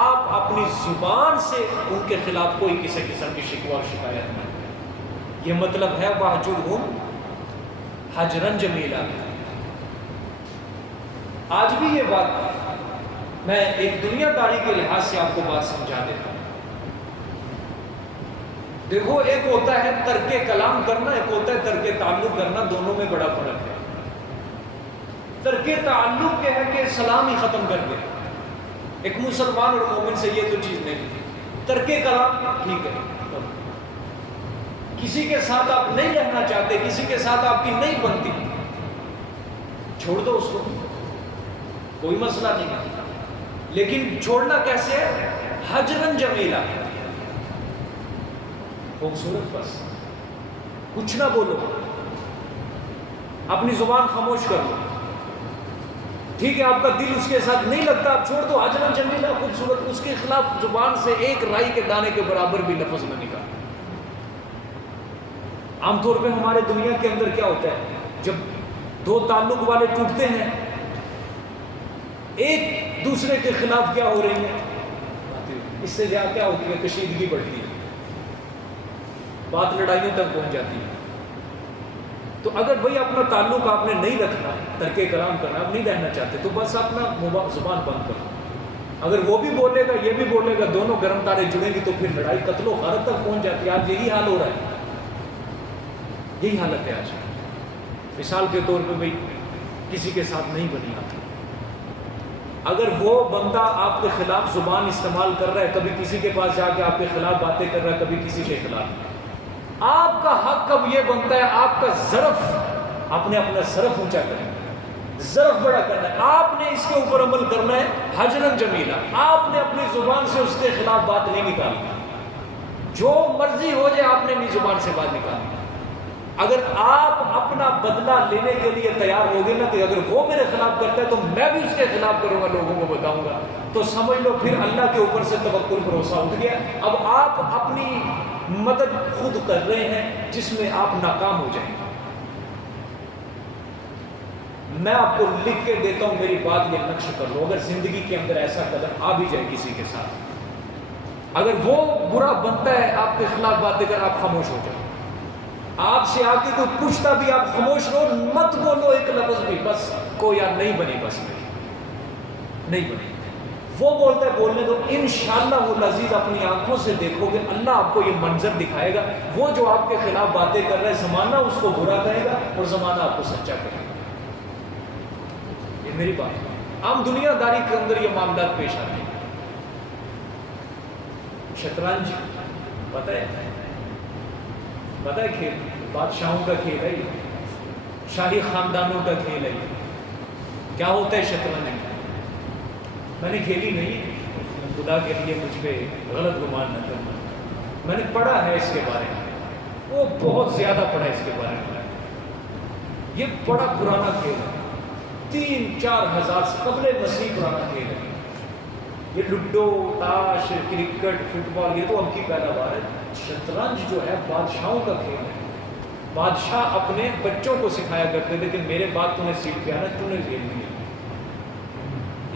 آپ اپنی زبان سے ان کے خلاف کوئی کسی قسم کی شکوہ اور شکایت نہ. یہ مطلب ہے وَاهْجُرْهُمْ حَجْرًا جَمِيلًا. آج بھی یہ بات میں ایک دنیا داری کے لحاظ سے آپ کو بات سمجھا دیتا ہوں. دیکھو ایک ہوتا ہے ترک کلام کرنا، ایک ہوتا ہے ترک تعلق کرنا، دونوں میں بڑا فرق ہے. ترک تعلق کیا ہے کہ سلام ہی ختم کر دے، ایک مسلمان اور مومن سے یہ تو چیز نہیں. ترک کلام ٹھیک ہے، کسی کے ساتھ آپ نہیں رہنا چاہتے، کسی کے ساتھ آپ کی نہیں بنتی، چھوڑ دو اس کو، کوئی مسئلہ نہیں ہے. لیکن چھوڑنا کیسے ہے؟ حجرن جمیلا، خوبصورت، بس کچھ نہ بولو، اپنی زبان خاموش کر لو. ٹھیک ہے آپ کا دل اس کے ساتھ نہیں لگتا، آپ چھوڑ دو. حجرن جمیلا، خوبصورت، اس کے خلاف زبان سے ایک رائی کے دانے کے برابر بھی لفظ نہ نکال. عام طور پہ ہمارے دنیا کے اندر کیا ہوتا ہے، جب دو تعلق والے ٹوٹتے ہیں، ایک دوسرے کے خلاف کیا ہو رہی ہے، اس سے زیادہ کیا ہوتی ہے، کشیدگی بڑھتی ہے، بات لڑائیوں تک پہنچ جاتی ہے. تو اگر بھئی اپنا تعلق آپ نے نہیں رکھنا، ترک کلام کرنا، آپ نہیں رہنا چاہتے، تو بس اپنا زبان بند کرو. اگر وہ بھی بولے گا یہ بھی بولے گا، دونوں گرم تارے جڑیں گی تو پھر لڑائی قتل و غارت تک پہنچ جاتی ہے. آج یہی حال ہو رہا ہے، یہی حالت ہے آج. مثال کے طور پہ بھئی کسی کے ساتھ نہیں بنی آتی، اگر وہ بندہ آپ کے خلاف زبان استعمال کر رہا ہے، کبھی کسی کے پاس جا کے آپ کے خلاف باتیں کر رہا ہے، کبھی کسی کے خلاف، آپ کا حق اب یہ بنتا ہے آپ کا ظرف، آپ نے اپنا ظرف اونچا کرنا ہے، ظرف بڑا کرنا ہے، آپ نے اس کے اوپر عمل کرنا ہے. حجرن جمیلا، آپ نے اپنی زبان سے اس کے خلاف بات نہیں نکالنا، جو مرضی ہو جائے آپ نے اپنی زبان سے بات نکالنی. اگر آپ اپنا بدلہ لینے کے لیے تیار ہو گے نا کہ اگر وہ میرے خلاف کرتا ہے تو میں بھی اس کے خلاف کروں گا، لوگوں کو بتاؤں گا، تو سمجھ لو پھر اللہ کے اوپر سے توکل بھروسہ اٹھ گیا. اب آپ اپنی مدد خود کر رہے ہیں جس میں آپ ناکام ہو جائیں گے. میں آپ کو لکھ کے دیتا ہوں، میری بات یہ نقش کر لو، اگر زندگی کے اندر ایسا قدم آ بھی جائے کسی کے ساتھ، اگر وہ برا بنتا ہے آپ کے خلاف باتیں کر، آپ خاموش ہو جائیں، آپ سے آ کے کوئی پوچھتا بھی آپ خاموش رہو، مت بولو ایک لفظ بھی، بس کو یار نہیں بنی، بس نہیں بنی، وہ بولتا ہے بولنے دو، انشاءاللہ وہ لذیذ اپنی آنکھوں سے دیکھو گے، اللہ آپ کو یہ منظر دکھائے گا، وہ جو آپ کے خلاف باتیں کر رہے ہیں زمانہ اس کو برا کہے گا اور زمانہ آپ کو سچا کہے گا۔ یہ میری بات ہے، عام دنیا داری کے اندر یہ معاملات پیش آتے ہیں۔ شطرنج پتہ ہے کھیل، بادشاہوں کا کھیل ہے یہ، شاہی خاندانوں کا کھیل ہے یہ۔ کیا ہوتا ہے شطرنج؟ میں نے کھیلی نہیں، خدا کے لیے مجھ پہ غلط گمان نہ کرنا، میں نے پڑھا ہے اس کے بارے میں، وہ بہت زیادہ پڑھا ہے اس کے بارے میں، یہ بڑا پرانا کھیل ہے، 3-4 ہزار سے قبل مسیح پرانا کھیل ہے یہ۔ لڈو، تاش، کرکٹ، فٹ بال یہ تو اب کی پیداوار ہے۔ شطرنج جو ہے بادشاہوں کا کھیل ہے، بادشاہ اپنے بچوں کو سکھایا کرتے تھے کہ میرے بعد تمہیں سیکھ گیا نا، تم نے کھیلنی ہے۔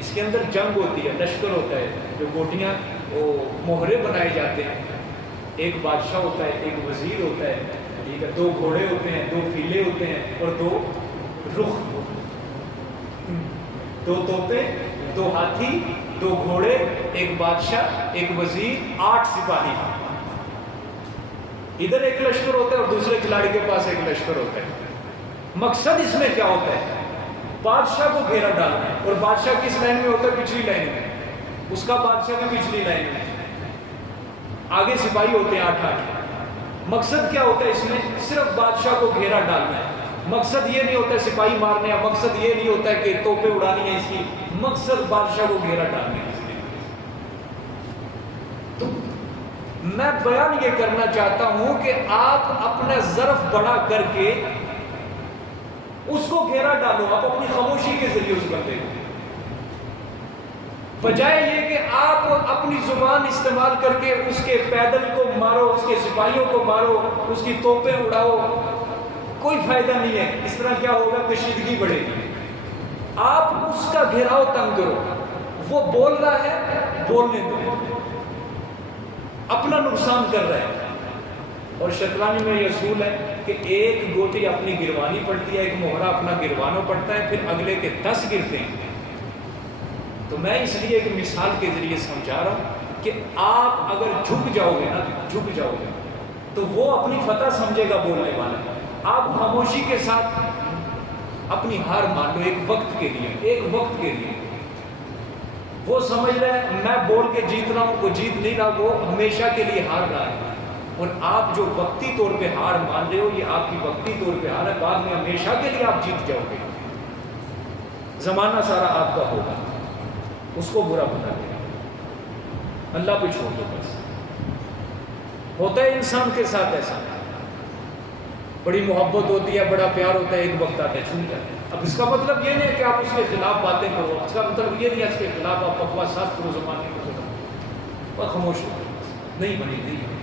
اس کے اندر جنگ ہوتی ہے، لشکر ہوتا ہے، جو گوٹیاں وہ مہرے بنائے جاتے ہیں، ایک بادشاہ ہوتا ہے، ایک وزیر ہوتا ہے، ٹھیک ہے، 2 گھوڑے ہوتے ہیں، 2 فیلے ہوتے ہیں اور 2 رخ، 2 توپے، 2 ہاتھی، 2 گھوڑے، ایک بادشاہ، ایک وزیر، 8 سپاہی۔ ادھر ایک لشکر ہوتا ہے اور دوسرے کھلاڑی کے پاس ایک لشکر ہوتا ہے۔ مقصد اس میں کیا ہوتا ہے؟ بادشاہ کو گھیرا ڈالنا ہے، اور بادشاہ کس لائن میں ہوتا ہے؟ پچھلی لائن میں، اس کا بادشاہ بھی پچھلی لائن میں، آگے سپاہی ہوتے ہیں 8-8۔ مقصد کیا ہوتا ہے اس میں؟ صرف بادشاہ کو گھیرا ڈالنا ہے، مقصد یہ نہیں ہوتا ہے سپاہی مارنے، مقصد یہ نہیں ہوتا ہے کہ توپیں اڑانی ہے اس کی، مقصد بادشاہ کو گھیرا ڈالنے ہے۔ تو میں بیان یہ کرنا چاہتا ہوں کہ آپ اپنا ظرف بڑا کر کے اس کو گھیرا ڈالو، آپ اپنی خاموشی کے ذریعے اس بندے کو، بجائے یہ کہ آپ اپنی زبان استعمال کر کے اس کے پیدل کو مارو، اس کے سپاہیوں کو مارو، اس کی توپیں اڑاؤ، کوئی فائدہ نہیں ہے۔ اس طرح کیا ہوگا؟ کشیدگی بڑھے گی۔ آپ اس کا گھیراؤ تنگ کرو، وہ بول رہا ہے بولنے دو، اپنا نقصان کر رہا ہے۔ اور شطرنج میں یہ اصول ہے کہ ایک گوٹی اپنی گروانی پڑتی ہے، ایک مہرا اپنا گروانو پڑتا ہے، پھر اگلے کے 10 گرتے ہیں۔ تو میں اس لیے ایک مثال کے ذریعے سمجھا رہا ہوں کہ آپ اگر جھک جاؤ گے نا، جھک جاؤ گے تو وہ اپنی فتح سمجھے گا بولنے والا، آپ خاموشی کے ساتھ اپنی ہار مان لو، ایک وقت کے لیے، ایک وقت کے لیے۔ وہ سمجھ رہا ہے میں بول کے جیت رہا ہوں، وہ جیت نہیں رہا، وہ ہمیشہ کے لیے ہار رہا ہے۔ اور آپ جو وقتی طور پہ ہار مان رہے ہو، یہ آپ کی وقتی طور پہ ہار ہے، بعد میں ہمیشہ کے لیے آپ جیت جاؤ گے، زمانہ سارا آپ کا ہوگا، اس کو برا بنا دے، اللہ پہ چھوڑ دو بس۔ ہوتا ہے انسان کے ساتھ ایسا، بڑی محبت ہوتی ہے، بڑا پیار ہوتا ہے، ایک وقت آتا ہے چھوٹ جاتا ہے۔ اب اس کا مطلب یہ نہیں ہے کہ آپ اس کے خلاف باتیں کرو، اس کا مطلب یہ نہیں ہے اس کے خلاف آپ بکواسات کرو، زمانے کو کرو، اور خاموش ہو، نہیں بنی، نہیں بنی۔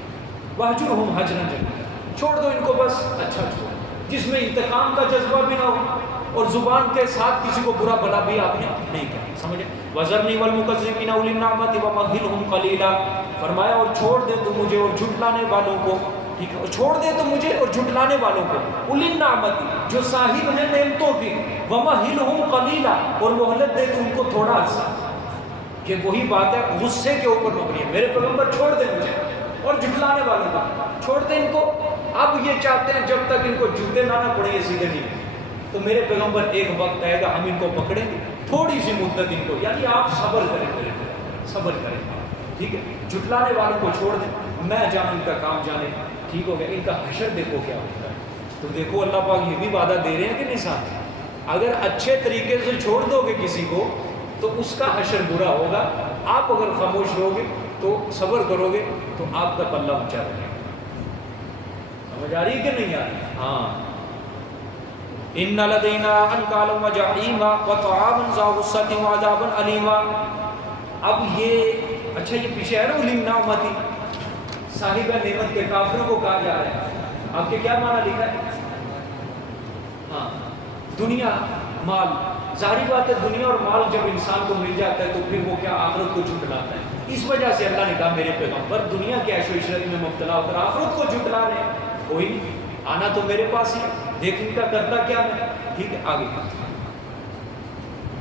واہجرہم ہجرا جمیلا، چھوڑ دو ان کو بس، اچھا چھوڑ، جس میں انتقام کا جذبہ بھی نہ ہو اور زبان کے ساتھ کسی کو برا بلا بھی آپ نے نہیں کیا، سمجھے؟ وَذَرْنِي وَالْمُكَذِّبِينَ أُولِي النَّعْمَةِ وَمَهِّلْهُمْ قَلِيلًا، فرمایا اور چھوڑ دے تو مجھے اور جھٹلانے والوں کو، ٹھیک ہے، اور چھوڑ دے تو مجھے اور جھٹلانے والوں کو، اولی النعمت جو صاحب ہیں نعمتوں کی، وَمَهِّلْهُمْ قَلِيلًا اور مہلت دے تو ان کو تھوڑا عرصہ۔ کہ وہی بات ہے غصے کے اوپر مبنی ہے، میرے پیغمبر چھوڑ دے مجھے اور جھٹلانے والوں کو چھوڑ دے ان کو۔ اب یہ چاہتے ہیں جب تک ان کو جوتے لانا پڑے یہ سیدھے نہیں، تو میرے پیغمبر ایک وقت آئے گا ہم ان کو پکڑیں گے، تھوڑی سی مدت ان کو، یعنی آپ صبر کریں، میرے صبر کریں، ٹھیک ہے، جھٹلانے والوں کو چھوڑ دیں، میں جان ان کا کام جانے، ٹھیک ہو گیا۔ ان کا حشر دیکھو کیا ہوتا ہے، تو دیکھو اللہ پاک یہ بھی وعدہ دے رہے ہیں کہ نہیں ساتھ، اگر اچھے طریقے سے چھوڑ دو گے کسی کو تو اس کا حشر برا ہوگا، آپ اگر خاموش رہو گے تو صبر کرو گے تو آپ کا پلہ اونچا رہے گا۔ سمجھ آ رہی کہ نہیں آ رہی؟ ہاں، ان لدینا انکالا وجحیما وطعاما ذا غصۃ وعذابا الیما۔ اب یہ اچھا یہ پیچھے ہے نا اولی النعمتی، صاحب نعمت کے کافروں کو کہا جا رہا ہے، آپ کے کیا معنی لکھا ہے؟ ہاں، دنیا مال، ظاہری بات ہے دنیا اور مال جب انسان کو مل جاتا ہے تو پھر وہ کیا آخرت کو جھٹلاتا ہے. اس وجہ سے اللہ نے کہا میرے پیغمبر دنیا کے عیش و عشرت میں مبتلا ہو کر آخرت کو جھٹلا رہے ہیں. کوئی نہیں، آنا تو میرے پاس ہی، دیکھنے کا کرتا کیا ہے. ٹھیک ہے آگے.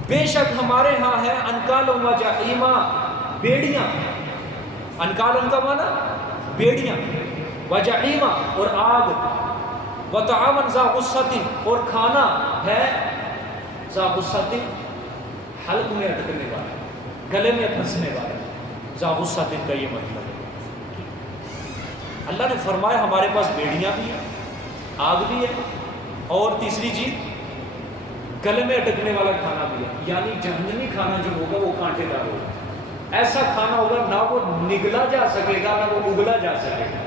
بے شک ہمارے ہاں ہے انکال و جحیما، بیڑیاں. انکال ان کا مانا بیڑیاں، وجحیما اور آگ، وطعاما ذا غصۃ اور کھانا ہے ذا غصۃ حلق میں اٹکنے والا، گلے میں پھنسنے والا. ذا غصۃ کا یہ مطلب ہے. اللہ نے فرمایا ہمارے پاس بیڑیاں بھی ہیں، آگ بھی ہے، اور تیسری چیز گلے میں اٹکنے والا کھانا بھی ہے. یعنی جہنمی کھانا جو ہوگا وہ کانٹے دار ہوگا. ایسا کھانا ہوگا نہ وہ نگلا جا سکے گا نہ وہ اگلا جا سکے گا،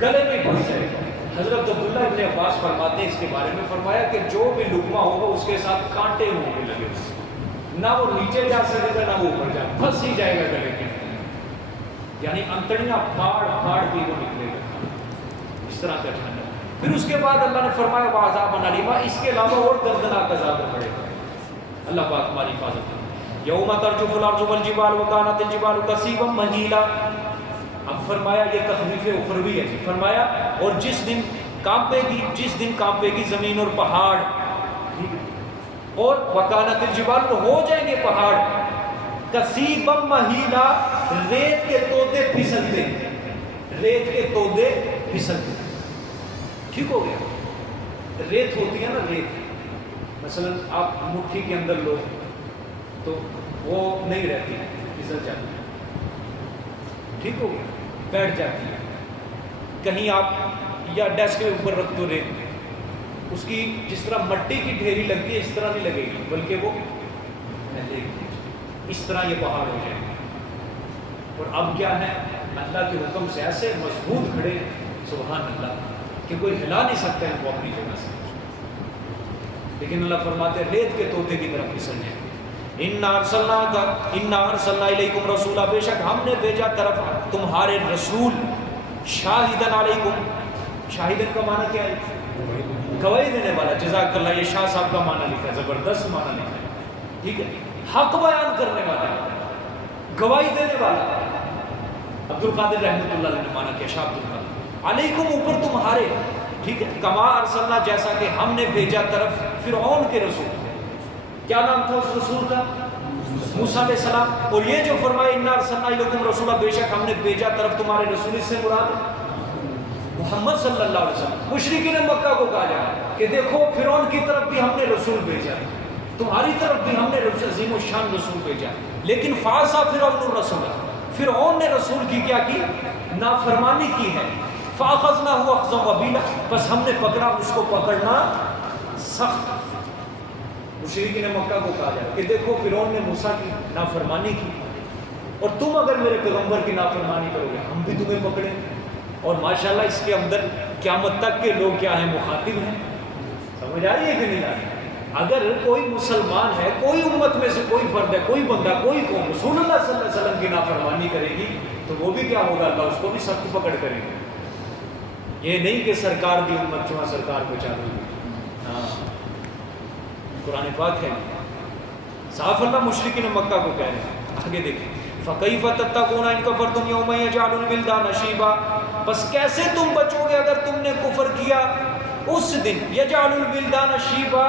گلے میں پھنس جائے گا. حضرت عبداللہ ابن عباس فرماتے ہیں اس کے بارے میں، فرمایا کہ جو بھی لقمہ ہوگا اس کے ساتھ کانٹے ہوں گے لگے ہوئے، نہ وہ نیچے جا سکے گا نہ وہ اوپر جا، پھنس ہی جائے گا گلے کے. یعنی انتڑیاں پھاڑ پھاڑ کے وہ نکلے گا اس طرح کا جہنم. پھر اس کے بعد اللہ نے فرمایا وعذابا الیما، اس کے علاوہ اور دردناک عذاب پڑے گا. اللہ پاک ہماری حفاظت کرے. یوم ترجف الارض والجبال وکانت الجبال کثیبا مہیلا. اب فرمایا یہ تخفیف اخروی ہے. فرمایا اور جس دن کانپے گی زمین اور پہاڑ، اور وکانت الجبال تو ہو جائیں گے پہاڑ کثیبا مہیلا، ریت کے تودے پھسلتے، ریت کے تودے پھسلتے. ٹھیک ہو گیا. ریت ہوتی ہے نا، ریت مثلا آپ مٹھی کے اندر لو تو وہ نہیں رہتی، پھسل جاتی ہے. ٹھیک ہو گیا، بیٹھ جاتی ہے. کہیں آپ یا ڈیسک کے اوپر رکھ دو ریت، اس کی جس طرح مٹی کی ڈھیری لگتی ہے اس طرح نہیں لگے گی، بلکہ وہ اس طرح یہ پہاڑ ہو جائے گا. اور اب کیا ہے، اللہ کے حکم سے ایسے مضبوط کھڑے، سبحان اللہ، کہ کوئی ہلا نہیں سکتا ہے وہ اپنی جگہ سے. لیکن اللہ فرماتے ہیں ریت کے طوطے کی طرف پھسل جائے. اِنَّا أَرْسَلْنَا إِلَيْكُمْ رَسُولًا، بے شک ہم نے بھیجا طرف تمہارے رسول، شاہدن علیکم. شاہدن کا معنی کیا ہے؟ گواہی دینے والا. جزاک اللہ، یہ شاہ صاحب کا معنی لکھا ہے، زبردست معنی لکھا ہے. ٹھیک ہے، حق بیان کرنے والا، گواہی دینے والا. عبد القادر رحمۃ اللہ علیہ نے معنی کیا، شاہ عبد القادر. علیکم اوپر تمہارے. ٹھیک ہے، کما ارسلنا جیسا کہ ہم نے بھیجا طرف فرعون کے رسول. کیا نام تھا اس رسول کا؟ موسیٰ علیہ السلام. اور یہ جو فرمایا اِنَّا أَرْسَلْنَا إِلَيْكُمْ رَسُولًا، بے شک ہم نے بھیجا طرف تمہارے رسول، اس سے مراد محمد صلی اللہ علیہ وسلم. مشرکین مکہ کو کہا جائے کہ دیکھو فرعون کی طرف بھی ہم نے رسول بھیجا، تمہاری طرف بھی ہم نے عظیم الشان رسول بھیجا. لیکن فعصیٰ فرعون الرسول، فرعون نے رسول کی کیا کی؟ نافرمانی کی ہے. فَأَخَذْنَاهُ أَخْذًا وَبِيلًا، بس ہم نے پکڑا اس کو پکڑنا سخت. مشرکین مکہ کو کہا جائے کہ دیکھو فرعون نے موسیٰ کی نافرمانی کی، اور تم اگر میرے پیغمبر کی نافرمانی کرو گے ہم بھی تمہیں پکڑیں گے. اور ماشاءاللہ اس کے اندر قیامت تک کے لوگ کیا ہیں، مخاطب ہیں. سمجھ آ رہی ہے کہ نہیں آ رہی؟ اگر کوئی مسلمان ہے، کوئی امت میں سے کوئی فرد ہے، کوئی بندہ، کوئی قوم رسول اللہ صلی اللہ علیہ وسلم کی نافرمانی کرے گی تو وہ بھی کیا ہوگا، اللہ اس کو بھی سخت پکڑ کرے گا. یہ نہیں کہ سرکار دی امت چواں سرکار کو چاہے گی. ہاں قرآن پاک ہے صاف، اللہ مشرکین مکہ کو کہہ رہے ہیں. آگے دیکھیں، فَكَيْفَ تَتَّقُونَ إِن كَفَرْتُمْ يَوْمًا يَجْعَلُ الْوِلْدَانَ شِيبًا، بس کیسے تم بچو گے اگر تم نے کفر کیا اس دن، يَجْعَلُ الْوِلْدَانَ شِيبًا،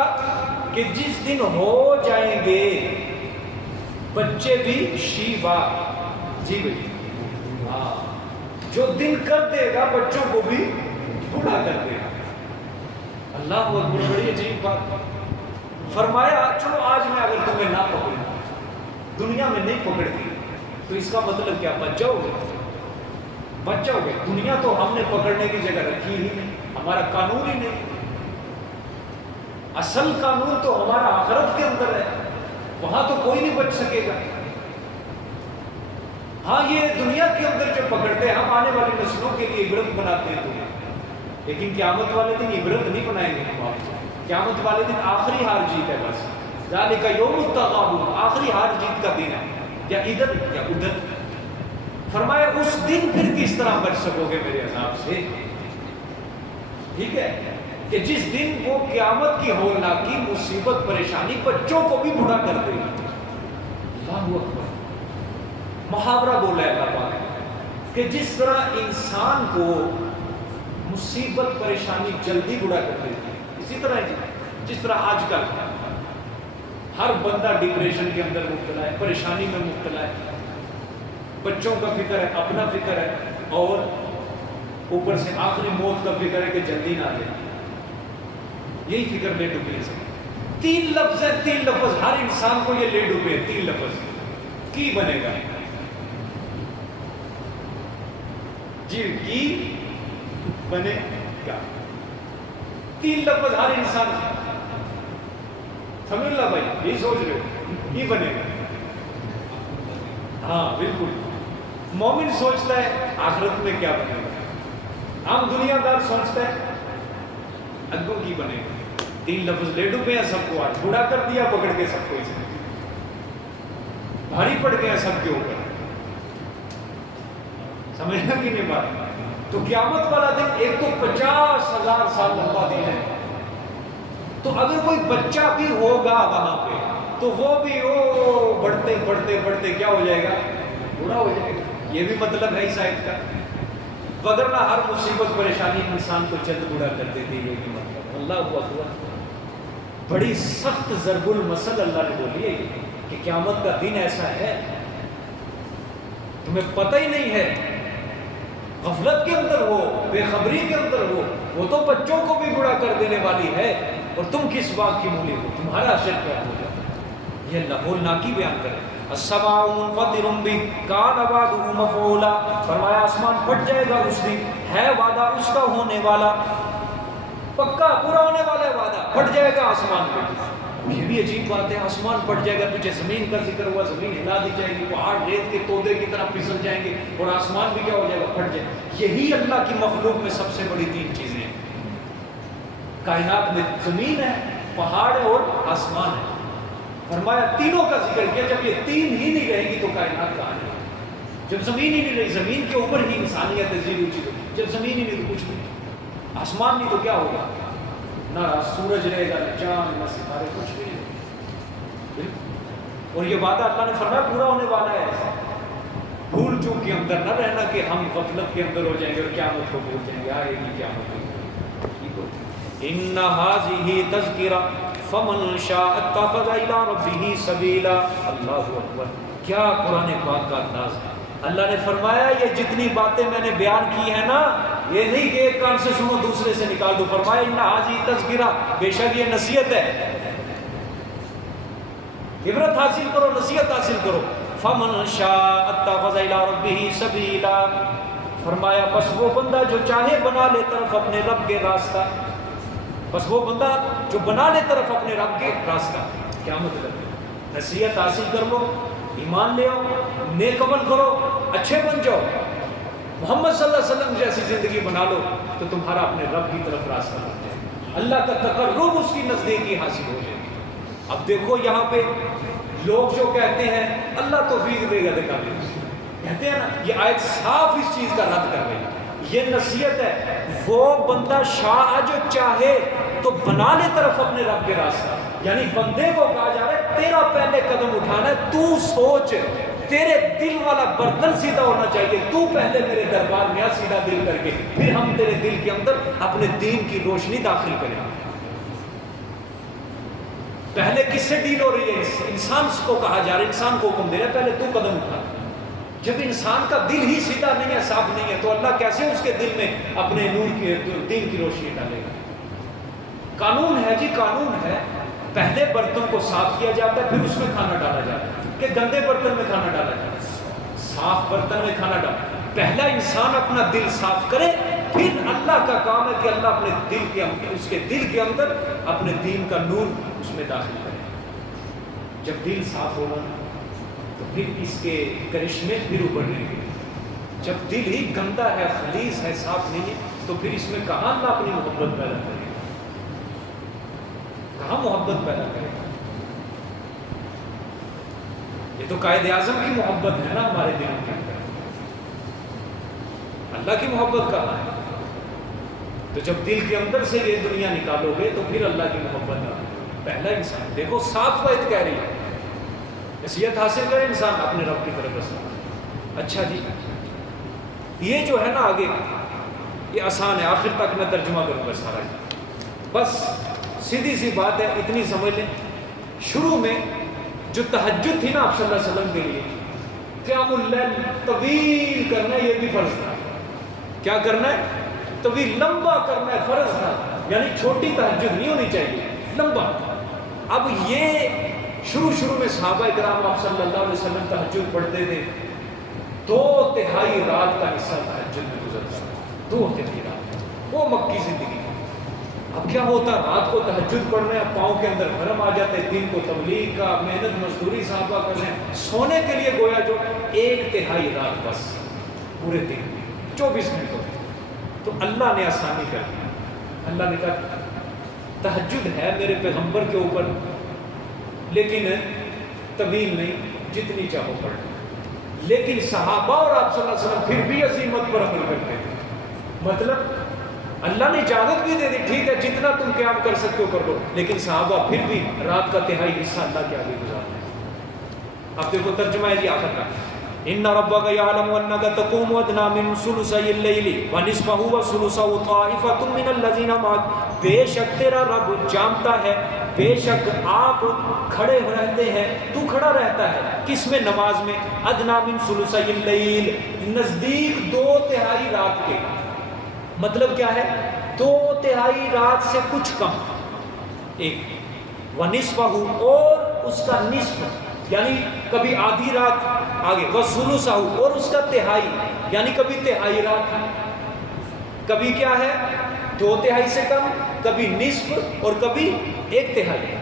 کہ جس دن ہو جائیں گے بچے بھی شیبا. جی بھائی، ہاں جو دن کر دے گا بچوں کو بھی بوڑھا کر دے گا. اللہ کو بڑی عجیب بات. فرمایا چلو آج میں اگر تمہیں نہ پکڑوں، دنیا میں نہیں پکڑتی، تو اس کا مطلب کیا، بچ جاؤ گے. بچ جاؤ گے. دنیا تو ہم نے پکڑنے کی جگہ رکھی ہی نہیں، ہمارا قانون ہی نہیں. اصل قانون تو ہمارا آخرت کے اندر ہے، وہاں تو کوئی نہیں بچ سکے گا. ہاں یہ دنیا کے اندر جو پکڑتے ہیں ہم آنے والی نسلوں کے لیے عبرت بناتے ہیں تمہیں، لیکن قیامت والے دن عبرت نہیں بنائیں گے ہم آپ. قیامت والے دن آخری ہار جیت ہے. بس ذالک یوم التغابن، آخری ہار جیت کا دن ہے، یا ادھر یا ادھر. فرمایا اس دن پھر کس طرح بچ سکو گے میرے عذاب سے. ٹھیک ہے، کہ جس دن وہ قیامت کی ہولناکی مصیبت پریشانی بچوں کو بھی بوڑھا کر دے گی. اللہ اکبر. محاورہ بولا ہے اللہ پاک نے کہ جس طرح انسان کو مصیبت پریشانی جلدی بوڑھا کر دیتی ہے، اسی طرح جس طرح آج کل ہر بندہ ڈپریشن کے اندر مبتلا ہے، پریشانی میں مبتلا ہے، بچوں کا فکر ہے، اپنا فکر ہے، اور اوپر سے آخری موت کا فکر ہے کہ جلدی نہ دے. یہی فکر لے ڈوبے سے 3 لفظ ہے، 3 لفظ ہر انسان کو یہ لے ڈوبے. 3 لفظ کی بنے گا جی، کی بنے گا. 3 لفظ ہر انسان سمجھ اللہ بھائی، یہی سوچ رہے ہو کی بنے گا. ہاں بالکل. مومن سوچتا ہے آخرت میں کیا بنے گا، عام دنیا دار سوچتا ہے اگوں کی بنے گا. 3 لفظ لے ڈوبے ہیں سب کو، آج بوڑھا کر دیا پکڑ کے سب کو، اسے بھاری پڑ گیا سب کے اوپر. سمجھنا کہ نہیں بات. تو قیامت والا دن ایک تو 50,000 سال لمبا دن ہے، تو اگر کوئی بچہ بھی ہوگا وہاں پہ تو وہ بھی بڑھتے بڑھتے بڑھتے کیا ہو جائے گا، بوڑھا ہو جائے گا. یہ بھی مطلب ہے اس آیت کا. وگرنہ ہر مصیبت پریشانی انسان کو جلد بوڑھا کر دیتی ہے، یہ بھی مطلب. اللہ اکبر. بڑی سخت ضرب المثل اللہ نے بولی ہے کہ قیامت کا دن ایسا ہے تمہیں پتہ ہی نہیں ہے، غفلت کے اندر ہو، بے خبری کے اندر ہو. وہ تو بچوں کو بھی بوڑھا کر دینے والی ہے، اور تم کس بات کی مولی ہو، تمہارا اشر کیا ہو جاتا ہے. یہ اللہ ہولناکی بیان کرے. السماء منفطر به کان وعده مفعولا. فرمایا آسمان پھٹ جائے گا اس دن، ہے وعدہ اس کا ہونے والا، پکا پورا ہونے والا ہے وعدہ. پھٹ جائے گا آسمان پہ. یہ بھی عجیب بات ہے، آسمان پھٹ جائے گا. تجھے زمین کا ذکر ہوا، زمین ہلا دی جائے گی، پہاڑ ریت کے تودے کی طرح پھسل جائیں گے، اور آسمان بھی کیا ہو جائے گا، پھٹ جائے گا. یہی اللہ کی مخلوق میں سب سے بڑی 3 چیزیں ہیں. کائنات میں زمین ہے، پہاڑ ہے اور آسمان ہے. فرمایا تینوں کا ذکر کیا. جب یہ 3 ہی نہیں رہے گی تو کائنات کہاں ہے؟ جب زمین ہی نہیں رہی، زمین کے اوپر ہی انسانیت ہے زیرو چیز. جب زمین ہی نہیں تو کچھ نہیں، آسمان نہیں تو کیا ہوگا، نہ سورج رہے گا، نہ چاند، نہ ستارے، کچھ بھی نہیں. اور یہ وعدہ اللہ نے فرمایا پورا ہونے والا ہے. بھول چوک کے اندر نہ رہنا کہ ہم غفلت کے اندر ہو جائیں گے اور قیامت کو بھول جائیں گے. آئے گی قیامت. ان هذه تذکرہ فمن شاء اتخذ الى ربه سبیلا. اللہ اکبر. کیا قرآن پاک کا انداز ہے. اللہ نے فرمایا یہ جتنی باتیں میں نے بیان کی ہیں نا، یہ نہیں کہ ایک کان سے سنو دوسرے سے نکال دو. فرمایا ان هذه تذکرہ، بے شک یہ نصیحت ہے، عبرت حاصل کرو، نصیحت حاصل کرو. فمن شاء اتخذ الى ربه سبیلا. فرمایا بس وہ بندہ جو چاہے بنا لے طرف اپنے رب کے راستہ. بس وہ بندہ جو بنا لے طرف اپنے رب کے راستہ. کیا مطلب؟ نصیحت حاصل کر لو، ایمان لے آؤ، نیک عمل کرو، اچھے بن جاؤ، محمد صلی اللہ علیہ وسلم جیسی زندگی بنا لو تو تمہارا اپنے رب کی طرف راستہ بن جائے، اللہ کا تقرب، اس کی نزدیکی حاصل ہو جائے. اب دیکھو یہاں پہ لوگ جو کہتے ہیں اللہ توفیق دے گا دکھا دے، کہتے ہیں نا، یہ آیت صاف اس چیز کا رد کر رہی ہے. یہ نصیحت ہے. وہ بندہ شاہ جو چاہے تو بنا لے طرف اپنے رب کے راستہ. یعنی بندے کو کہا جا رہا ہے تیرا پہلے قدم اٹھانا ہے. تو سوچ، تیرے دل والا برتن سیدھا ہونا چاہیے. تو پہلے میرے دربار میں سیدھا دل کر کے، پھر ہم تیرے دل کے اندر اپنے دین کی روشنی داخل کریں. پہلے کس سے ڈیل ہو رہی ہے؟ انسان کو کہا جا رہا ہے، انسان کو حکم دے رہا ہے پہلے تو قدم اٹھا. جب انسان کا دل ہی سیدھا نہیں ہے، صاف نہیں ہے، تو اللہ کیسے اس کے دل میں اپنے نور کی، دین کی روشنی ڈالے گا؟ قانون ہے جی، قانون ہے. پہلے برتن کو صاف کیا جاتا ہے، پھر اس میں کھانا ڈالا جاتا ہے. کہ گندے برتن میں کھانا ڈالا جاتا ہے، صاف برتن میں کھانا ڈالا. پہلا انسان اپنا دل صاف کرے، پھر اللہ کا کام ہے کہ اللہ اپنے دل کے اندر، اس کے دل کے اندر اپنے دین کا نور اس میں داخل کرے. جب دل صاف ہوگا تو پھر اس کے کرشمے پھر ابھرنے گے. جب دل ہی گندا ہے، خلیص ہے، صاف نہیں ہے، تو پھر اس میں کہاں اللہ اپنی محبت پیدا کرے گا، کہاں محبت پیدا کرے گا؟ یہ تو قائد اعظم کی محبت ہے نا ہمارے دلوں کے اندر. اللہ کی محبت کہاں ہے؟ تو جب دل کے اندر سے یہ دنیا نکالو گے تو پھر اللہ کی محبت آ پہلا انسان دیکھو صاف بات کہہ رہی ہے، نصیحت حاصل کرے انسان اپنے رب کی طرف رسا۔ اچھا جی یہ جو ہے نا آگے یہ آسان ہے، آخر تک میں ترجمہ کروں گا سارا جی، بس سیدھی سی بات ہے، اتنی سمجھ لیں۔ شروع میں جو تہجد تھی نا آپ صلی اللہ علیہ وسلم کے لیے، قیام اللیل طویل کرنا ہے، یہ بھی فرض تھا۔ کیا کرنا ہے؟ طویل لمبا کرنا ہے، فرض تھا، یعنی چھوٹی تہجد نہیں ہونی چاہیے، لمبا۔ اب یہ شروع میں صحابہ کرام آپ صلی اللہ علیہ وسلم تہجد پڑھتے تھے، 2/3 رات کا حصہ تہجد میں گزرتا تھا، 2/3 رات، وہ مکی زندگی۔ اب کیا ہوتا، رات کو تہجد پڑھنے پاؤں کے اندر گرم آ جاتے، دن کو تبلیغ کا محنت مزدوری صحابہ کرنے، سونے کے لیے گویا جو 1/3 رات بس پورے دن 24 گھنٹوں۔ تو اللہ نے آسانی کر دی، اللہ نے کہا تہجد ہے میرے پیغمبر کے اوپر، لیکن طویل نہیں، جتنی چاہو پڑھ۔ لیکن صحابہ اور آپ صلی اللہ علیہ وسلم پھر بھی عزیمت پر عمل کرتے تھے، مطلب اللہ نے اجازت بھی دے دی، ٹھیک ہے جتنا تم قیام کر سکتے ہو کر لو، لیکن صحابہ پھر بھی رات کا 1/3 حصہ اللہ کے آگے گزارتے ہیں۔ اب دیکھو ترجمہ ہے جی آخر کا، ان ربک یعلم انک تقوم ادنی من ثلثی اللیل ونصفہ وثلثہ طائفۃ من الذین معک، بے شک تیرا رب جانتا ہے، بے شک آپ کھڑے رہتے ہیں، تو کھڑا رہتا ہے کس میں؟ نماز میں۔ ادنی من ثلثی اللیل، نزدیک 2/3 رات کے، مطلب کیا ہے؟ 2/3 رات سے کچھ کم، ایک ونصفہ، اور اس کا نصف یعنی کبھی آدھی رات آگے، وثلثہ، اور اس کا 1/3 یعنی کبھی 1/3 رات، کبھی کیا ہے 2/3 سے کم، کبھی نصف اور کبھی 1/3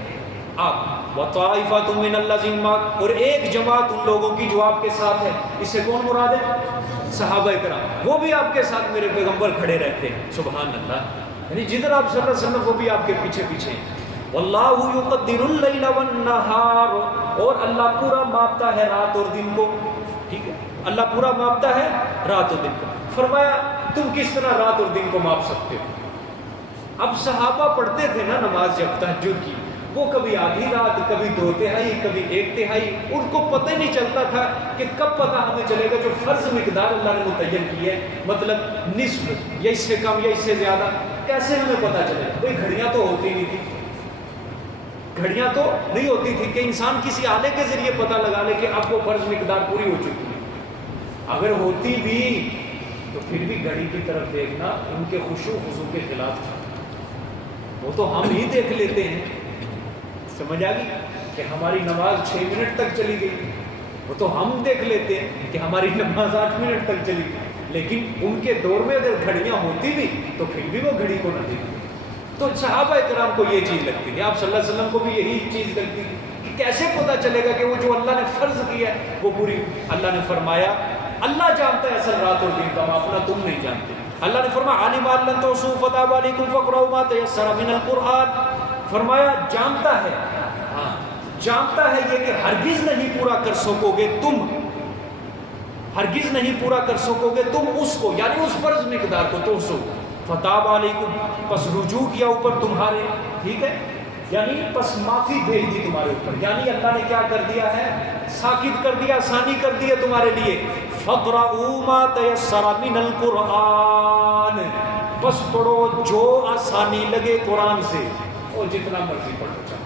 آپ۔ وطائفۃ من الذین معک، اور ایک جماعت ان لوگوں کی جو آپ کے ساتھ ہے، اس سے کون مراد ہے؟ صحابہ کرام، وہ بھی آپ کے ساتھ میرے پیغمبر کھڑے رہتے ہیں، سبحان اللہ، یعنی جدھر آپ صلی اللہ علیہ وسلم وہ بھی آپ کے پیچھے پیچھے ہیں۔ واللہ یقدر اللیل والنہار، اور اللہ پورا ماپتا ہے رات اور دن کو، ٹھیک ہے، اللہ پورا ماپتا ہے رات اور دن کو۔ فرمایا تم کس طرح رات اور دن کو ماپ سکتے ہو؟ اب صحابہ پڑھتے تھے نا نماز جب تہجد کی، وہ کبھی آدھی رات، کبھی 2/3، کبھی 1/3، ان کو پتہ ہی نہیں چلتا تھا کہ کب پتہ ہمیں چلے گا جو فرض مقدار اللہ نے متعین کی ہے، مطلب نصف یا اس سے کم یا اس سے زیادہ، کیسے ہمیں پتہ چلے گا؟ کوئی گھڑیاں تو ہوتی نہیں تھی، گھڑیاں تو نہیں ہوتی تھی کہ انسان کسی آلے کے ذریعے پتہ لگا لے کہ اب وہ فرض مقدار پوری ہو چکی ہے۔ اگر ہوتی بھی تو پھر بھی گھڑی کی طرف دیکھنا ان کے خشوع خضوع کے خلاف تھا، وہ تو ہم ہی دیکھ لیتے ہیں، سمجھ آ گئی کہ ہماری نماز 6 منٹ تک چلی گئی، وہ تو ہم دیکھ لیتے ہیں کہ ہماری نماز 8 منٹ تک چلی گئی، لیکن ان کے دور میں اگر گھڑیاں ہوتی بھی تو پھر بھی وہ گھڑی کو نہ دیکھتے۔ تو صحابہ کرام کو یہ چیز لگتی تھی، آپ صلی اللہ علیہ وسلم کو بھی یہی چیز لگتی تھی کہ کیسے پتہ چلے گا کہ وہ جو اللہ نے فرض کیا ہے وہ پوری۔ اللہ نے فرمایا اللہ جانتا ہے اصل رات اور دن کا معاملہ، تم نہیں جانتے۔ اللہ نے فرمایا علم ان لن تحصوا فتاب علیکم فاقرؤوا ما تیسر من القرآن، فرمایا جانتا ہے، ہاں جانتا ہے یہ کہ ہرگز نہیں پورا کر سکو گے تم، ہرگز نہیں پورا کر سکو گے تم اس کو، یعنی اس فرض مقدار کو، تو سو فتاب علیکم، پس رجوع کیا اوپر تمہارے، ٹھیک ہے، یعنی پس معافی بھیج دی تمہارے اوپر، یعنی اللہ نے کیا کر دیا ہے؟ ساکت کر دیا، آسانی کر دی ہے تمہارے لیے۔ فَقْرَؤُوا مَا تَيَسَّرَ مِنَ الْقُرْآنِ، بس پڑھو جو آسانی لگے قرآن سے، وہ جتنا مرضی پڑھو چاہو۔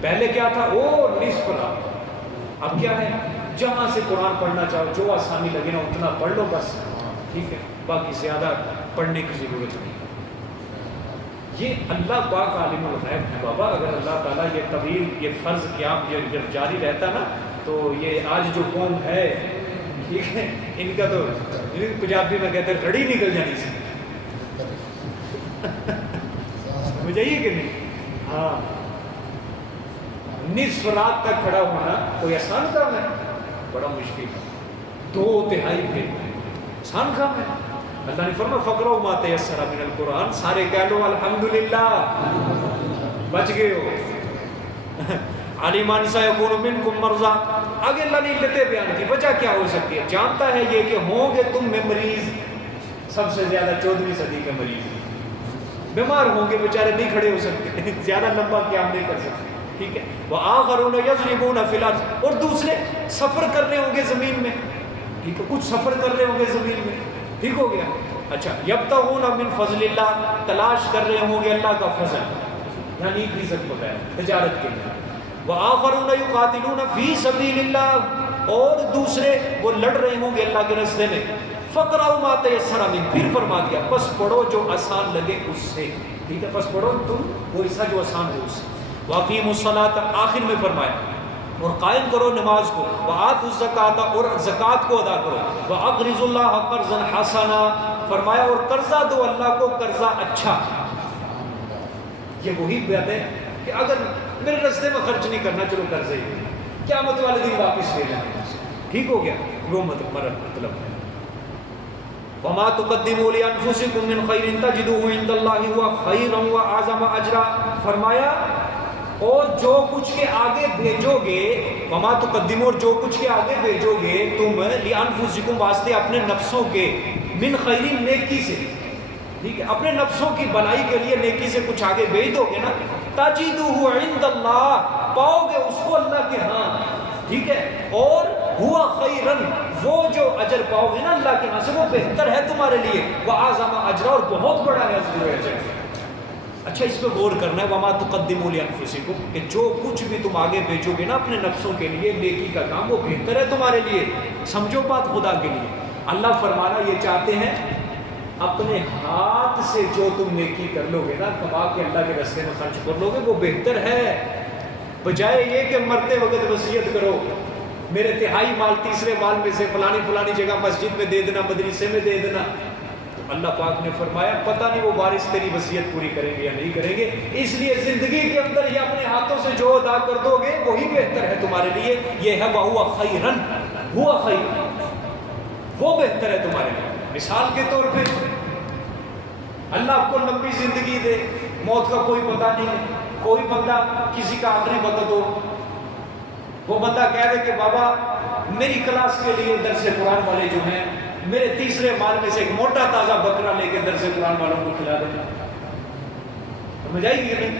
پہلے کیا تھا؟ وہ نصف رات، اب کیا ہے؟ جہاں سے قرآن پڑھنا چاہو، جو آسانی لگے نا اتنا پڑھ لو بس، ٹھیک ہے، باقی زیادہ پڑھنے کی ضرورت نہیں۔ یہ اللہ پاک عالم الغیب ہے بابا، اگر اللہ تعالیٰ یہ طویل یہ فرض قیام یہ جب جاری رہتا نا تو یہ آج جو قوم ہے، ٹھیک ہے، ان کا تو پنجابی میں کہتے ہیں رڑی نکل جانی سی، سمجھائیے کہ نہیں؟ ہاں، نصف رات تک کھڑا ہونا کوئی آسان کام ہے؟ بڑا مشکل ہے، 2/3 پھر آسان کام ہے۔ اللہ نے فرمایا فقرؤوا ما تیسر من القرآن، سارے کہہ لو الحمدللہ، بچ گئے ہو۔ علم ان سیکون منکم مرضی، آگے اللہ نے علتیں بیان کی، وجہ کیا ہو سکتی ہے؟ جانتا ہے یہ کہ ہوں گے تم میں مریض، سب سے زیادہ 14ویں صدی کے مریض بیمار ہوں گے بیچارے، نہیں کھڑے ہو سکتے، زیادہ لمبا قیام نہیں کر سکتے، ٹھیک ہے. وآخرون یضربون فی الارض، اور دوسرے سفر کر رہے ہوں گے زمین میں، ٹھیک ہے، کچھ سفر کر رہے ہوں گے زمین میں، ٹھیک ہو گیا. اچھا، یبتغون من فضل اللہ، تلاش کر رہے ہوں گے اللہ کا فضل، یعنی رزق وغیرہ تجارت کے لیے. وآخرون یقاتلون فی سبیل اللہ، اور دوسرے وہ لڑ رہے ہوں گے اللہ کے راستے میں. فقرؤ ما تیسر منہ، پھر فرما دیا پس پڑھو جو آسان لگے اس سے، ٹھیک ہے، پس پڑھو تم وہ حصہ جو آسان ہو اس سے. واقیموا الصلاۃ، آخر میں فرمایا اور قائم کرو نماز کو. وآتوا الزکاۃ، اور زکوٰۃ کو ادا کرو. واقرضوا اللہ قرضا حسنا، فرمایا اور قرضہ دو اللہ کو قرضہ اچھا. یہ وہی بات ہے کہ اگر میرے راستے میں خرچ نہیں کرنا، چلو قرضہ ہی دے، قیامت والے دن واپس لے جائیں، ٹھیک ہو گیا. وہ مطلب ہے وما تقدموا لانفسکم من خیر تجدوه عند اللہ هو خیرا واعظم اجرا، فرمایا اور جو کچھ کے آگے بھیجو گے، وما تقدموا، اور جو کچھ کے آگے بھیجو گے تم، لانفسکم، واسطے اپنے نفسوں کے، من خیر، نیکی سے، ٹھیک ہے، اپنے نفسوں کی بھلائی کے لیے نیکی سے کچھ آگے بھیج دو گے نا، تجدوه عند اللہ، پاؤ گے اس کو اللہ کے ہاں، ٹھیک ہے. اور ہوا خیرن، وہ جو اجر پاؤ گے نا اللہ کے ہاں سے وہ بہتر ہے تمہارے لیے. وَأَعْظَمَ أَجْرًا، اور بہت بڑا ہے اجر. اچھا، اس پہ غور کرنا ہے. وَمَا تُقَدِّمُوا لِأَنفُسِكُمْ، کہ جو کچھ بھی تم آگے بھیجو گے نا اپنے نفسوں کے لیے نیکی کا کام، وہ بہتر ہے تمہارے لیے. سمجھو بات خدا کے لیے. اللہ فرمانا یہ چاہتے ہیں اپنے ہاتھ سے جو تم نیکی کر لو گے نا، کما کے اللہ کے راستے میں خرچ کر لو گے، وہ بہتر ہے، بجائے یہ کہ مرتے وقت وصیت کرو میرے تہائی مال، تیسرے مال میں سے فلانی فلانی جگہ مسجد میں دے دینا، مدرسے میں دے دینا. تو اللہ پاک نے فرمایا پتہ نہیں وہ وارث تیری وصیت پوری کریں گے یا نہیں کریں گے، اس لیے زندگی کے اندر یہ اپنے ہاتھوں سے جو ادا کر دو گے وہی بہتر ہے تمہارے لیے. یہ ہے وَهُوَ خَيْرًا، ہوا خیر، وہ بہتر ہے تمہارے لیے. مثال کے طور پہ اللہ آپ کو لمبی زندگی دے، موت کا کوئی پتہ نہیں ہے. کوئی بندہ کسی کا آخری وقت ہو، وہ بندہ کہہ دے کہ بابا میری کلاس کے لیے درس قرآن والے جو ہیں میرے تیسرے مال میں سے ایک موٹا تازہ بکرا لے کے درس قرآن والوں کو کھلا دینا، سمجھ آئی گی نہیں؟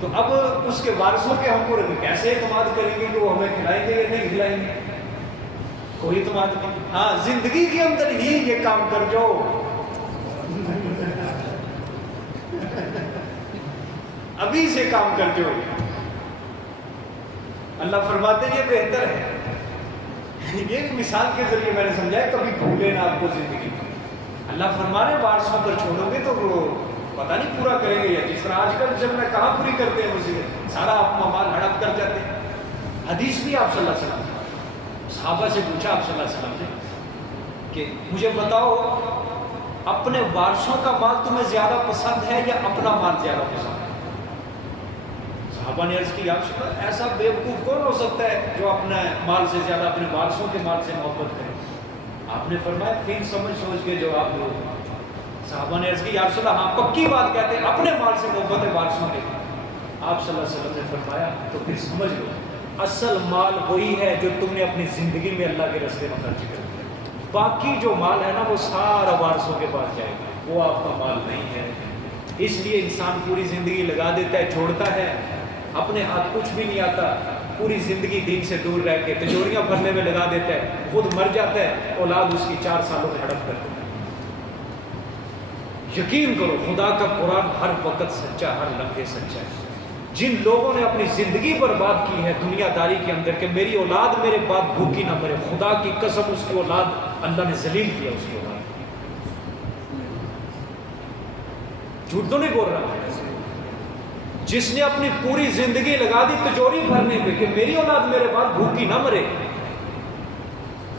تو اب اس کے وارثوں کے ہم کو کیسے اعتماد کریں گے کہ وہ ہمیں کھلائیں گے یا نہیں کھلائیں گے؟ کوئی اعتماد نہیں. ہاں، زندگی کے اندر ہی یہ کام کر جاؤ، ابھی سے کام کر جو. اللہ فرماتے ہیں یہ بہتر ہے. یہ مثال کے ذریعے میں نے سمجھایا، کبھی بھولے نہ آپ کو زندگی. اللہ فرمانے وارثوں پر چھوڑو گے تو وہ پتہ نہیں پورا کریں گے، یا جس طرح آج کل جب میں کہاں پوری کرتے ہیں اسی سارا اپنا مال ہڑپ کر جاتے ہیں. حدیث بھی آپ صلی اللہ علیہ وسلم، صحابہ سے پوچھا آپ صلی اللہ علیہ وسلم نے کہ مجھے بتاؤ اپنے وارثوں کا مال تمہیں زیادہ پسند ہے یا اپنا مال زیادہ پسند ہے؟ صحابہ نے عرض کی یا رسول اللہ، ایسا بیوقوف کون ہو سکتا ہے جو اپنے مال سے زیادہ اپنے وارثوں کے مال سے محبت کرے؟ آپ نے فرمایا پھر سمجھ سوچ کے جواب دو. صحابہ نے عرض کی یا رسول اللہ، ہاں پکی بات کہتے ہیں، اپنے مال سے محبت ہے وارثوں کے. آپ صلی اللہ علیہ وسلم نے فرمایا تو پھر سمجھ لو اصل مال وہی ہے جو تم نے اپنی زندگی میں اللہ کے راستے میں خرچ کر دیا. باقی جو مال ہے نا وہ سارا وارثوں کے پاس جائے گا، وہ آپ کا مال نہیں ہے. اس لیے انسان پوری زندگی لگا دیتا ہے، چھوڑتا ہے، اپنے ہاتھ کچھ بھی نہیں آتا، پوری زندگی دین سے دور رہ کے تجوریاں بھرنے میں لگا دیتا ہے، خود مر جاتا ہے، اولاد اس کی 4 سالوں میں ہڑپ کرتی ہے. یقین کرو خدا کا قرآن ہر وقت سچا، ہر لمحے سچا ہے. جن لوگوں نے اپنی زندگی برباد کی ہے دنیا داری کے اندر کہ میری اولاد میرے بعد بھوکی نہ مرے، خدا کی قسم اس کی اولاد اللہ نے ذلیل کیا. اس کی اولاد جھوٹ تو نہیں بول رہا، جس نے اپنی پوری زندگی لگا دی تجوری بھرنے پہ کہ میری اولاد میرے بعد بھوکی نہ مرے،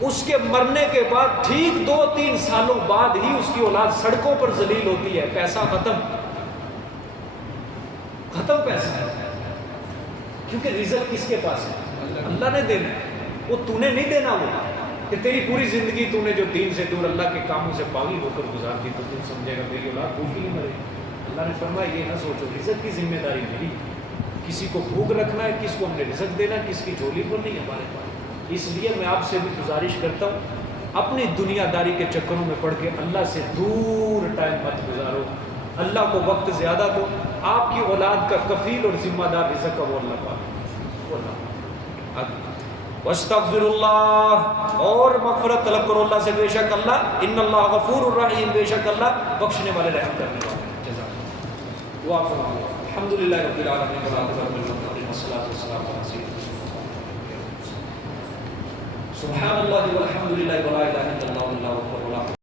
اس کے مرنے کے بعد ٹھیک 2-3 سالوں بعد ہی اس کی اولاد سڑکوں پر ذلیل ہوتی ہے. پیسہ ختم پیسہ ہے، کیونکہ رزق کس کے پاس ہے؟ اللہ نے دینا ہے، وہ تو نے نہیں دینا. وہ کہ تیری پوری زندگی تو نے جو دین سے دور اللہ کے کاموں سے پاگل ہو کر گزار دی تو تم سمجھے گا میری اولاد بھوکی نہیں مرے. اللہ نے فرمایا یہ نہ سوچو، رزق کی ذمہ داری میری، کسی کو بھوک رکھنا ہے، کس کو ہم نے رزق دینا ہے، کس کی جھولی پر نہیں ہمارے پاس. اس لیے میں آپ سے بھی گزارش کرتا ہوں اپنی دنیا داری کے چکروں میں پڑھ کے اللہ سے دور ٹائم مت گزارو. اللہ کو وقت زیادہ دو. آپ کی اولاد کا کفیل اور ذمہ دار رزق کا وہ اللہ پاک. واستغفر اللہ، اور مغفرت طلب کرو اللہ سے، بے شک اللہ ان اللہ غفور الرحیم، بے شک اللہ بخشنے والے رحم کرنے والے ہیں. جزاک دعا فرمائیں. الحمدللہ رب العالمین والصلاۃ والسلام علی سیدنا سبحان اللہ والحمد للہ ولا الہ الا اللہ واللہ اکبر.